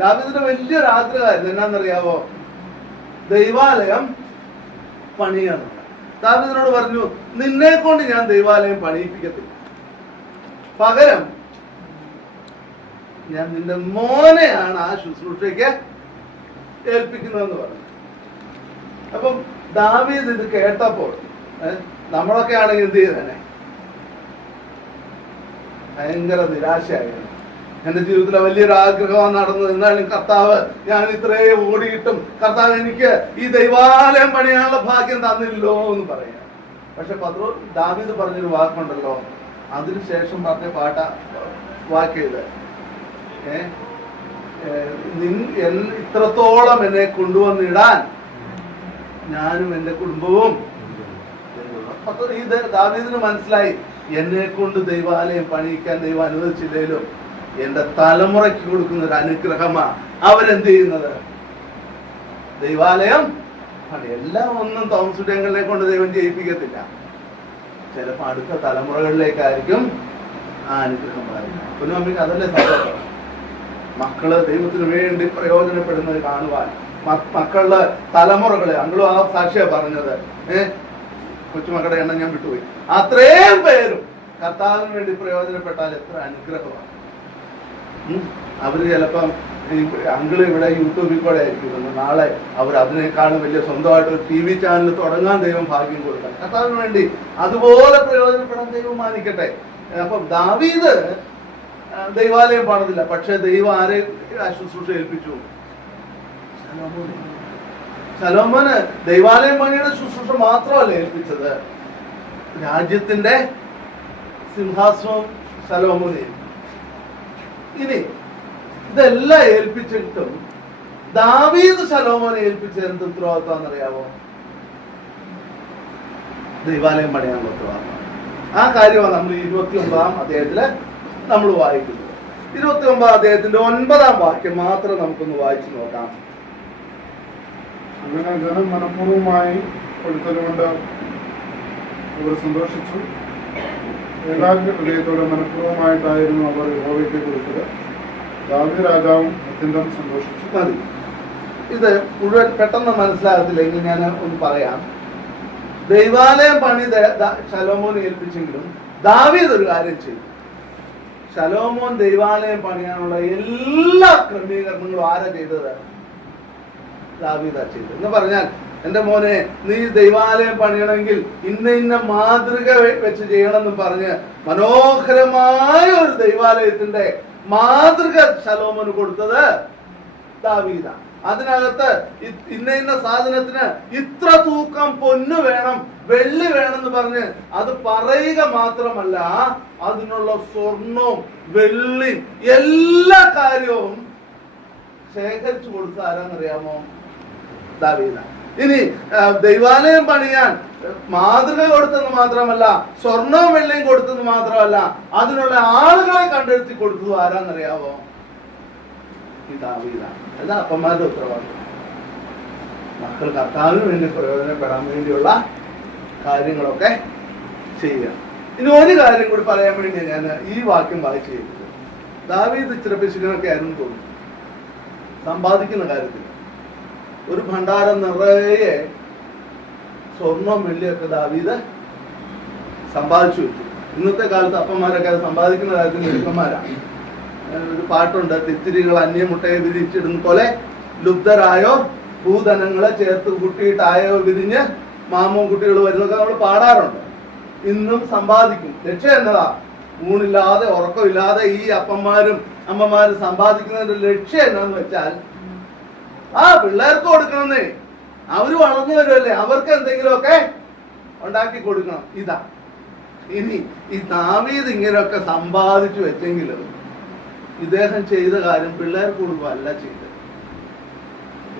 ദാവീദിന്റെ വലിയൊരു ആഗ്രഹമായിരുന്നു, എന്നാന്നറിയാവോ? ദൈവാലയം പണിയണം. ദാവീദിനോട് പറഞ്ഞു, നിന്നെ കൊണ്ട് ഞാൻ ദൈവാലയം പണിയിപ്പിക്കത്തില്ല, പകരം ഞാൻ നിന്റെ മോനെയാണ് ആ ശുശ്രൂഷയ്ക്ക് ഏൽപ്പിക്കുന്നതെന്ന് പറഞ്ഞു. അപ്പം ദാവീദ് ഇത് കേട്ടപ്പോൾ, നമ്മളൊക്കെ ആണെങ്കിൽ എന്ത് ചെയ്തേനെ? ഭയങ്കര നിരാശയായിരുന്നു. എന്റെ ജീവിതത്തിലെ വലിയൊരു ആഗ്രഹം നടന്നു, എന്നാലും കർത്താവ്, ഞാൻ ഇത്രേ ഓടിയിട്ടും കർത്താവ് എനിക്ക് ഈ ദൈവാലയം പണിയാനുള്ള ഭാഗ്യം തന്നില്ലോ എന്ന് പറയാം. പക്ഷെ ദാവീദ് പറഞ്ഞൊരു വാക്കുണ്ടല്ലോ, അതിനുശേഷം പറഞ്ഞ വാക്കിയത്, ഇത്രത്തോളം എന്നെ കൊണ്ടുവന്നിടാൻ ഞാനും എന്റെ കുടുംബവും ദാവീദിന് മനസ്സിലായി, എന്നെ കൊണ്ട് ദൈവാലയം പണിയിക്കാൻ ദൈവം അനുവദിച്ചില്ലെങ്കിലും എന്റെ തലമുറയ്ക്ക് കൊടുക്കുന്ന ഒരു അനുഗ്രഹമാണ് അവരെന്ത് ചെയ്യുന്നത്, ദൈവാലയം പണി. എല്ലാം ഒന്നും തോമസുടേങ്ങളിലെ കൊണ്ട് ദൈവം ചെയ്യിപ്പിക്കത്തില്ല. ചിലപ്പോൾ അടുത്ത തലമുറകളിലേക്കായിരിക്കും ആ അനുഗ്രഹം പറയുന്നത്. കുഞ്ഞമ്മയ്ക്ക് അതല്ലേ സന്തോഷം, മക്കള് ദൈവത്തിന് വേണ്ടി പ്രയോജനപ്പെടുന്നത് കാണുവാൻ. മക്കളുടെ തലമുറകളെ അങ്ങളും ആ സാക്ഷിയാണ് പറഞ്ഞത്. കൊച്ചുമക്കളുടെ എണ്ണം ഞാൻ വിട്ടുപോയി. അത്രയും പേരും കർത്താവിന് വേണ്ടി പ്രയോജനപ്പെട്ടാൽ എത്ര അനുഗ്രഹമാണ്. അവര് ചിലപ്പം അങ്കിള് ഇവിടെ യൂട്യൂബിൽ കൂടെ ആയിരിക്കും, നാളെ അവർ അതിനേക്കാളും വലിയ സ്വന്തമായിട്ട് ഒരു TV ചാനൽ തുടങ്ങാൻ ദൈവം ഭാഗ്യം കൊടുക്കണം. കർത്താവിന് വേണ്ടി അതുപോലെ പ്രയോജനപ്പെടാൻ ദൈവം മാനിക്കട്ടെ. അപ്പം ദാവീദ് ദൈവാലയം പണിതില്ല, പക്ഷെ ദൈവം ആരെ ശുശ്രൂഷ ഏൽപ്പിച്ചു? ശലോമോന് ദൈവാലയം പണിയുടെ ശുശ്രൂഷ മാത്രമല്ല ഏൽപ്പിച്ചത്, രാജ്യത്തിന്റെ സിംഹാസനവും ശലോമോനെ. ഇനി ഇതെല്ലാം ഏൽപ്പിച്ചിട്ടും ദാവീദ് ശലോമോനെ ഏൽപ്പിച്ച എന്ത് ഉത്തരവാദിത്വമാണെന്നറിയാവോ? ദൈവാലയം പണിയാനുള്ള ഉത്തരവാദിത്വം. ആ കാര്യമാണ് നമ്മൾ 29-ാം അധ്യായത്തില് നമ്മൾ വായിക്കുന്നത്. 29-ാം അധ്യായത്തിന്റെ 9-ാം വാക്യം മാത്രം നമുക്കൊന്ന് വായിച്ചു നോക്കാം. അങ്ങനെ ജനം മനഃപൂർവ്വമായി കൊടുത്തതുകൊണ്ട് അവർ സന്തോഷിച്ചു. ഏകാഗ്ര ഹൃദയത്തോടെ മനഃപൂർവ്വമായിട്ടായിരുന്നു അവർ യഹോവയ്ക്ക് കൊടുത്തത്. ദാവീദ് രാജാവും അത്യന്തം സന്തോഷിച്ചു. മതി, ഇത് മുഴുവൻ പെട്ടെന്ന് മനസ്സിലാകത്തില്ലെങ്കിൽ ഞാൻ ഒന്ന് പറയാം. ദൈവാലയം പണി ശലോമോൻ ഏൽപ്പിച്ചെങ്കിലും ദാവീദ് ഒരു കാര്യം ചെയ്തു. ശലോമോൻ ദൈവാലയം പണിയാനുള്ള എല്ലാ ക്രമീകരണങ്ങളും ആരാ ചെയ്തത്? ദാവീദാ ചെയ്തത്. എന്ന് പറഞ്ഞാൽ, എന്റെ മോനെ, നീ ദൈവാലയം പണിയണമെങ്കിൽ ഇന്ന മാതൃക വെച്ച് ചെയ്യണമെന്ന് പറഞ്ഞ് മനോഹരമായ ഒരു ദൈവാലയത്തിന്റെ മാതൃക ശലോമോന് കൊടുത്തത് ദാവീദാ. അതിനകത്ത് ഇന്ന സാധനത്തിന് ഇത്ര തൂക്കം പൊന്ന് വേണം, വെള്ളി വേണമെന്ന് പറഞ്ഞ് അത് പറയുക മാത്രമല്ല, അതിനുള്ള സ്വർണവും വെള്ളിയും എല്ലാ കാര്യവും ശേഖരിച്ചു കൊടുത്ത ആരാന്നറിയാമോ? ദാവീദാ. ഇനി ദൈവാലയം പണിയാൻ മാതൃക കൊടുത്തെന്ന് മാത്രമല്ല, സ്വർണവും വെള്ളിയും കൊടുത്തെന്ന് മാത്രമല്ല, അതിനുള്ള ആളുകളെ കണ്ടെടുത്തി കൊടുത്തത് ആരാന്നറിയാവോ? ഈ ദാവീദാ. അല്ല അപ്പന്മാരുടെ ഉത്തരവാദിത്വം. മക്കൾ കർത്താവിന് വേണ്ടി പ്രയോജനപ്പെടാൻ വേണ്ടിയുള്ള കാര്യങ്ങളൊക്കെ ചെയ്യുക. ഇനി ഒരു കാര്യം കൂടി പറയാൻ വേണ്ടി ഞാൻ ഈ വാക്യം വായിച്ചു ചെയ്തത്. ദാവീദ് ഇച്ചിരി പിശുക്കനൊക്കെ ആയിരുന്നു തോന്നുന്നു സമ്പാദിക്കുന്ന കാര്യത്തിൽ. ഒരു ഭണ്ഡാരം നിറയെ സ്വർണം വെള്ളിയൊക്കെ ദാവീദ് സമ്പാദിച്ചു വെച്ചു. ഇന്നത്തെ കാലത്ത് അപ്പന്മാരൊക്കെ അത് സമ്പാദിക്കുന്ന കാര്യത്തിൽ മിടുക്കന്മാരാണ്. ഒരു പാട്ടുണ്ട്, തിത്തിരികൾ അന്യമുട്ടയെ വിരിച്ചിടുന്ന പോലെ ലുബ്ധരായോ ഭൂധനങ്ങളെ ചേർത്ത് കൂട്ടിയിട്ടായോ വിരിഞ്ഞ് മാമോ കുട്ടികൾ വരുന്നൊക്കെ നമ്മൾ പാടാറുണ്ട്. ഇന്നും സമ്പാദിക്കും. ലക്ഷ്യം എന്നതാ? ഊണില്ലാതെ ഉറക്കമില്ലാതെ ഈ അപ്പന്മാരും അമ്മമാരും സമ്പാദിക്കുന്നതിന്റെ ലക്ഷ്യം എന്നാന്ന് വെച്ചാൽ, ആ പിള്ളേർക്ക് കൊടുക്കണമെന്നേ. അവര് വളർന്നു വരുമല്ലേ, അവർക്ക് എന്തെങ്കിലുമൊക്കെ ഉണ്ടാക്കി കൊടുക്കണം. ഇതാ. ഇനി ഈ ദാവീദ് ഇങ്ങനെയൊക്കെ സമ്പാദിച്ചു വെച്ചെങ്കിലും ഇദ്ദേഹം ചെയ്ത കാര്യം പിള്ളേർക്ക് കൊടുക്കുകയല്ല ചെയ്തത്.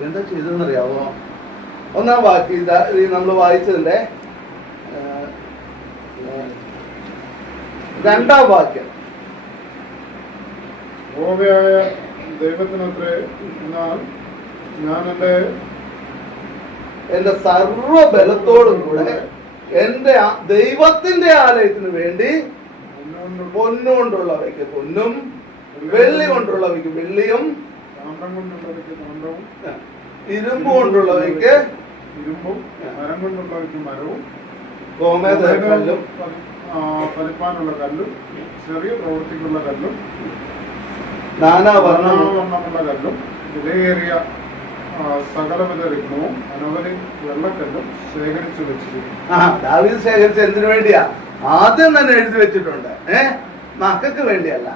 എന്താ ചെയ്തെന്നറിയാവോ? ഒന്നാം വാക്യം നമ്മൾ വായിച്ചതിന്റെ 2-ാം വാക്യം. യഹോവയായ ദൈവത്തിനത്രേ, എന്നാൽ ഞാൻ എന്റെ സർവബലത്തോടും കൂടെ എന്റെ ദൈവത്തിന്റെ ആലയത്തിന് വേണ്ടി പൊന്നുകൊണ്ടുള്ളവയ്ക്ക് പൊന്നും വെള്ളി കൊണ്ടുള്ളവയ്ക്ക് വെള്ളിയും താമ്രം കൊണ്ടുള്ളവയ്ക്ക് താമ്രവും ഇരുമ്പ് കൊണ്ടുള്ളവയ്ക്ക് ഇരുമ്പും മരം കൊണ്ടുള്ളവയ്ക്ക് മരവും ഗോമേതകല്ലും പതിപ്പാനുള്ള കല്ലും ചെറിയ പ്രവൃത്തിക്കുള്ള കല്ലും നാനാവർണ്ണമുള്ള കല്ലും വിലയേറിയ സകലവിധ രത്നവും അനവധി വെള്ളക്കല്ലും ശേഖരിച്ചു വെച്ചിരിക്കുന്നു. ദാവീദ് ശേഖരിച്ച എന്തിനു വേണ്ടിയാ? ആദ്യം തന്നെ എഴുതി വെച്ചിട്ടുണ്ട്. മക്കൾക്ക് വേണ്ടിയല്ല,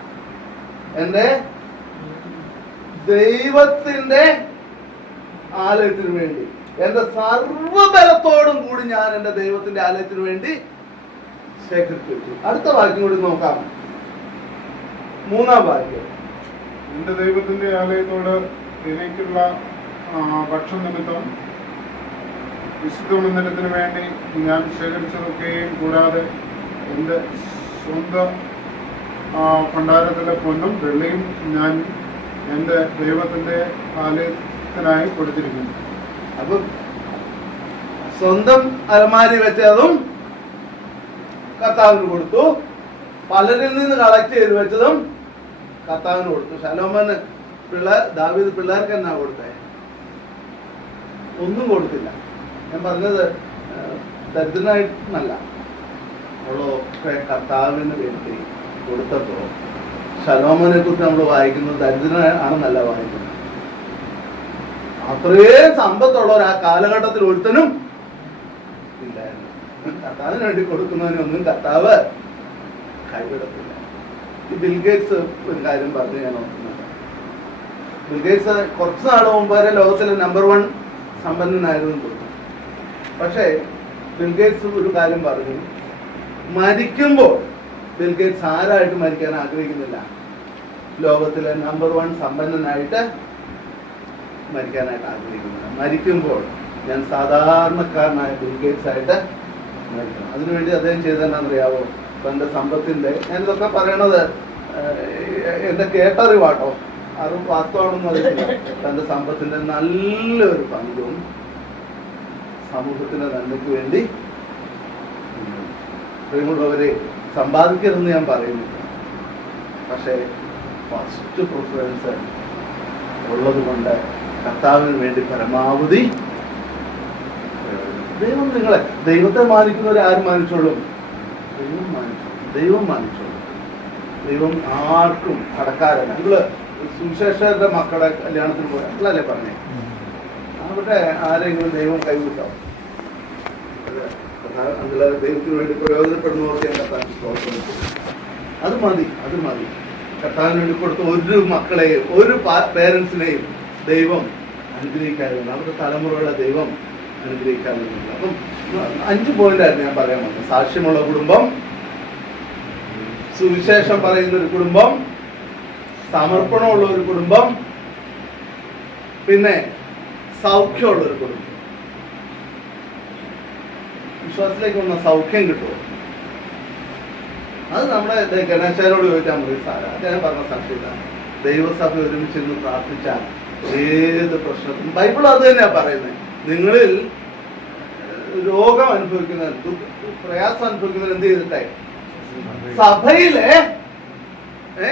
എന്റെ ദൈവത്തിന്റെ ആലയത്തിന് വേണ്ടി, എന്റെ സർവബലത്തോടും കൂടി ഞാൻ എന്റെ ദൈവത്തിന്റെ ആലയത്തിന് വേണ്ടി ശേഖരിച്ചു വെച്ചു. അടുത്ത വാക്യം കൂടി നോക്കാം. 3-ാം വാക്യം. എന്റെ ദൈവത്തിന്റെ ആലയത്തോട് എനിക്കുള്ള ഭക്ഷണ നിമിത്തം വിശുദ്ധ മന്ദിരത്തിന് വേണ്ടി ഞാൻ ശേഖരിച്ചതൊക്കെയും കൂടാതെ എൻ്റെ സ്വന്തം ഭണ്ഡാരത്തിലെ പൊന്നും വെള്ളിയും ഞാൻ എൻ്റെ ദൈവത്തിൻ്റെ ആലയത്തിനായി കൊടുത്തിരിക്കുന്നു. അപ്പം സ്വന്തം അലമാരി വെച്ചതും കർത്താവിന് കൊടുത്തു, പലരിൽ നിന്ന് കളക്ട് ചെയ്ത് വെച്ചതും കർത്താവിന് കൊടുത്തു. ശലോമോന് ദാവീദ് പിള്ളേർക്ക് എന്നാ കൊടുത്തേ? ഒന്നും കൊടുത്തില്ല. ഞാൻ പറഞ്ഞത് ദരിദ്രനായിട്ടല്ല, ഉള്ളതൊക്കെ കർത്താവിന് വേണ്ടി കൊടുത്തപ്പോൾ ശലോമോനെ കുറിച്ച് നമ്മൾ വായിക്കുന്നത് ദരിദ്രനാണെന്നല്ല വായിക്കുന്നത്. അത്രയും സമ്പത്തുള്ളവർ ആ കാലഘട്ടത്തിൽ ഒരുത്തനും ഇല്ലായിരുന്നു. കർത്താവിന് വേണ്ടി കൊടുക്കുന്നതിനൊന്നും കർത്താവ് കൈവിടത്തില്ല. ഈ ബിൽഗേറ്റ്സ് ഒരു കാര്യം പറഞ്ഞ് ഞാൻ ഓർക്കുന്നുണ്ട്. ബിൽഗേറ്റ്സ് കുറച്ച് നാൾ മുമ്പ് വരെ ലോകത്തിലെ നമ്പർ 1 സമ്പന്നനായിരുന്നു തോന്നുന്നു. പക്ഷേ ബിൽഗേറ്റ്സ് ഒരു കാര്യം പറഞ്ഞു, മരിക്കുമ്പോൾ ബിൽഗേറ്റ്സ് ആരായിട്ട് മരിക്കാൻ ആഗ്രഹിക്കുന്നില്ല, ലോകത്തിലെ നമ്പർ 1 സമ്പന്നനായിട്ട് മരിക്കാനായിട്ട് ആഗ്രഹിക്കുന്നില്ല. മരിക്കുമ്പോൾ ഞാൻ സാധാരണക്കാരനായ ബിൽഗേറ്റ്സ് ആയിട്ട് മരിക്കണം. അതിനുവേണ്ടി അദ്ദേഹം ചെയ്തതെന്നറിയാവോ? തൻ്റെ സമ്പത്തിൻ്റെ, ഞാനിതൊക്കെ പറയണത് എൻ്റെ കേട്ടറിവാട്ടോ, അത് വാസ്തവമാണെന്ന് അറിയില്ല, തൻ്റെ സമ്പത്തിൻ്റെ നല്ലൊരു പങ്കും സമൂഹത്തിന്റെ നന്മയ്ക്ക് വേണ്ടി. പ്രിയമുള്ളവരെ, സമ്പാദിക്കരുതെന്ന് ഞാൻ പറയുന്നില്ല, പക്ഷേ ഫസ്റ്റ് പ്രിഫറൻസ് ഉള്ളത് കൊണ്ട് കർത്താവിന് വേണ്ടി പരമാവധി. ദൈവം നിങ്ങളെ, ദൈവത്തെ മാനിക്കുന്നവരെ ആരും മാനിച്ചോളും? ദൈവം മാനിച്ചോളും. ദൈവം ആർക്കും കടക്കാരല്ല. നിങ്ങള് സുവിശേഷന്റെ മക്കളെ കല്യാണത്തിന് പോയ അല്ലേ പറഞ്ഞേ? അവിടെ ആരെങ്കിലും ദൈവം കൈവിട്ടോ? അതിൽ ദൈവത്തിന് വേണ്ടി പ്രയോജനപ്പെടുന്നവർക്ക് ഞാൻ കർത്താവിന് സ്തോത്രം. അത് മതി. കർത്താവിന് വേണ്ടി കൊടുത്ത ഒരു മക്കളെയും ഒരു പേരൻസിനെയും ദൈവം അനുഗ്രഹിക്കാറുണ്ട്. അവരുടെ തലമുറകളെ ദൈവം അനുഗ്രഹിക്കാറുണ്ട്. അപ്പം 5 പോയിന്റായിരുന്നു ഞാൻ പറയാൻ വന്നത്. സാക്ഷ്യമുള്ള കുടുംബം, സുവിശേഷം പറയുന്ന ഒരു കുടുംബം, സമർപ്പണമുള്ള ഒരു കുടുംബം, പിന്നെ സൗഖ്യമുള്ള ഒരു കുടുംബം. വിശ്വാസത്തിലേക്ക് വന്ന സൗഖ്യം കിട്ടുമോ? അത് നമ്മുടെ ഗണേശനോട് ചോദിച്ചാൽ മതി. അദ്ദേഹം പറഞ്ഞ സാക്ഷ്യത, ദൈവസഭ ഒരുമിച്ചിരുന്ന് പ്രാർത്ഥിച്ചാൽ ഏത് പ്രശ്നത്തിനും, ബൈബിൾ അത് തന്നെയാ പറയുന്നത്, നിങ്ങളിൽ രോഗം അനുഭവിക്കുന്ന, പ്രയാസം അനുഭവിക്കുന്നത് എന്ത് ചെയ്തിട്ടെ? സഭയിലെ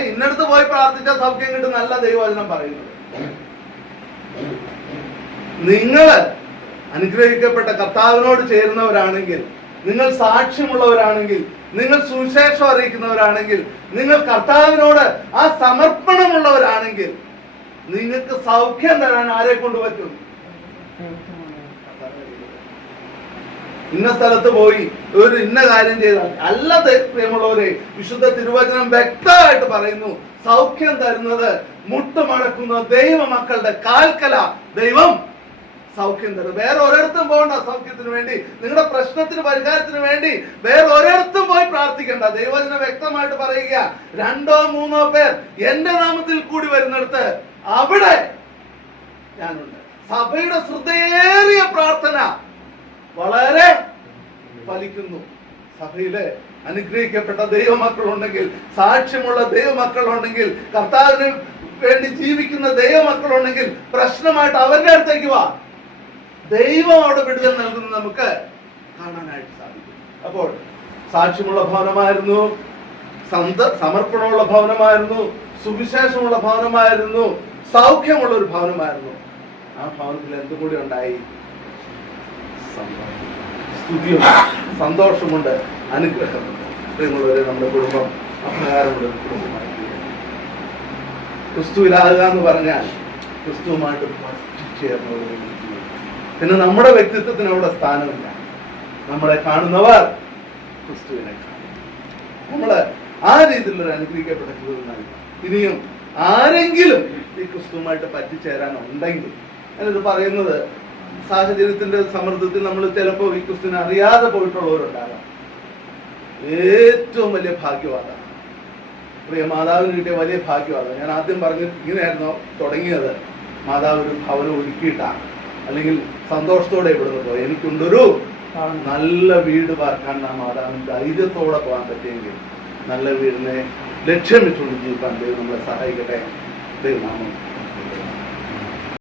ഇന്നടുത്ത് പോയി പ്രാർത്ഥിച്ചാൽ സൗഖ്യം കിട്ടും, നല്ല ദൈവവചനം പറയുന്നത്. നിങ്ങൾ അനുഗ്രഹിക്കപ്പെട്ട കർത്താവിനോട് ചേരുന്നവരാണെങ്കിൽ, നിങ്ങൾ സാക്ഷ്യമുള്ളവരാണെങ്കിൽ, നിങ്ങൾ സുവിശേഷം അറിയിക്കുന്നവരാണെങ്കിൽ, നിങ്ങൾ കർത്താവിനോട് ആ സമർപ്പണമുള്ളവരാണെങ്കിൽ, നിങ്ങൾക്ക് സൗഖ്യം തരാൻ ആരെ കൊണ്ട് പറ്റും? ഇന്ന സ്ഥലത്ത് പോയി ഒരു ഇന്ന കാര്യം ചെയ്താൽ അല്ലാതെ. പ്രിയമുള്ളവരെ, വിശുദ്ധ തിരുവചനം വ്യക്തമായിട്ട് പറയുന്നു, സൗഖ്യം തരുന്നത് മുട്ടുമടക്കുന്ന ദൈവമക്കളുടെ കാൽക്കല ദൈവം സൗഖ്യം തരും. വേറെ ഒരിടത്തും പോകണ്ട സൗഖ്യത്തിന് വേണ്ടി, നിങ്ങളുടെ പ്രശ്നത്തിന് പരിഹാരത്തിന് വേണ്ടി വേറെ ഒരിടത്തും പോയി പ്രാർത്ഥിക്കണ്ട. ദൈവവചനം വ്യക്തമായിട്ട് പറയുക, 2 or 3 പേർ എന്റെ നാമത്തിൽ കൂടി വരുന്നിടത്ത് അവിടെ ഞാനുണ്ട്. സഭയുടെ ശ്രദ്ധേറിയ പ്രാർത്ഥന വളരെ ഫലിക്കുന്നു. സഭയിലെ അനുഗ്രഹിക്കപ്പെട്ട ദൈവമക്കളുണ്ടെങ്കിൽ, സാക്ഷ്യമുള്ള ദൈവമക്കളുണ്ടെങ്കിൽ, കർത്താവിന് വേണ്ടി ജീവിക്കുന്ന ദൈവമക്കളുണ്ടെങ്കിൽ, പ്രശ്നമായിട്ട് അവരുടെ അടുത്തേക്ക് വാ. ദൈവം അവിടെ വിടുതൽ നൽകുന്നത് നമുക്ക് കാണാനായിട്ട് സാധിക്കും. അപ്പോൾ സാക്ഷ്യമുള്ള ഭവനമായിരുന്നു, സമർപ്പണമുള്ള ഭവനമായിരുന്നു, സുവിശേഷമുള്ള ഭവനമായിരുന്നു, സൗഖ്യമുള്ള ഒരു ഭവനമായിരുന്നു. ആ ഭവനത്തിൽ എന്തും കൂടി ഉണ്ടായി? സ്തുതിയും സന്തോഷമുണ്ട്, അനുഗ്രഹമുണ്ട്. പ്രിയമുള്ളവരെ, നമ്മുടെ കുടുംബം അപ്രകാരമുള്ള ഒരു കുടുംബമായി. ക്രിസ്തുവിലാകുക എന്ന് പറഞ്ഞാൽ ക്രിസ്തുവുമായിട്ട് ചേർന്നത്. പിന്നെ നമ്മുടെ വ്യക്തിത്വത്തിന് അവിടെ സ്ഥാനമില്ല. നമ്മളെ കാണുന്നവർ ക്രിസ്തുവിനെ കാണും. നമ്മള് ആ രീതിയിലുള്ള അനുഗ്രഹിക്കപ്പെട്ട ജീവിതം നൽകും. ഇനിയും ആരെങ്കിലും ഈ ക്രിസ്തുവുമായിട്ട് പറ്റിച്ചേരാനുണ്ടെങ്കിൽ, ഞാനിത് പറയുന്നത് സാഹചര്യത്തിന്റെ സമ്മർദ്ദത്തിൽ നമ്മൾ ചിലപ്പോൾ ഈ ക്രിസ്തുവിനെ അറിയാതെ പോയിട്ടുള്ളവരുണ്ടാകാം. ഏറ്റവും വലിയ ഭാഗ്യവാദം പ്രിയ മാതാവിന് കിട്ടിയ വലിയ ഭാഗ്യവാദം. ഞാൻ ആദ്യം പറഞ്ഞ് ഇങ്ങനെയായിരുന്നു തുടങ്ങിയത്. മാതാവ് ഒരു ഭവനം ഒരുക്കിയിട്ടാണ് അല്ലെങ്കിൽ സന്തോഷത്തോടെ ഇവിടുന്ന് പോയി എനിക്കുണ്ടൊരു നല്ല വീട് പാർക്കാൻ നാം മാതാവിന് ധൈര്യത്തോടെ പോകാൻ പറ്റിയെങ്കിൽ നല്ല വീടിനെ ലക്ഷ്യം വെച്ചുകൊണ്ട് ജീവിക്കാൻ ദൈവം നമ്മളെ സഹായിക്കട്ടെ. ദൈവനാമം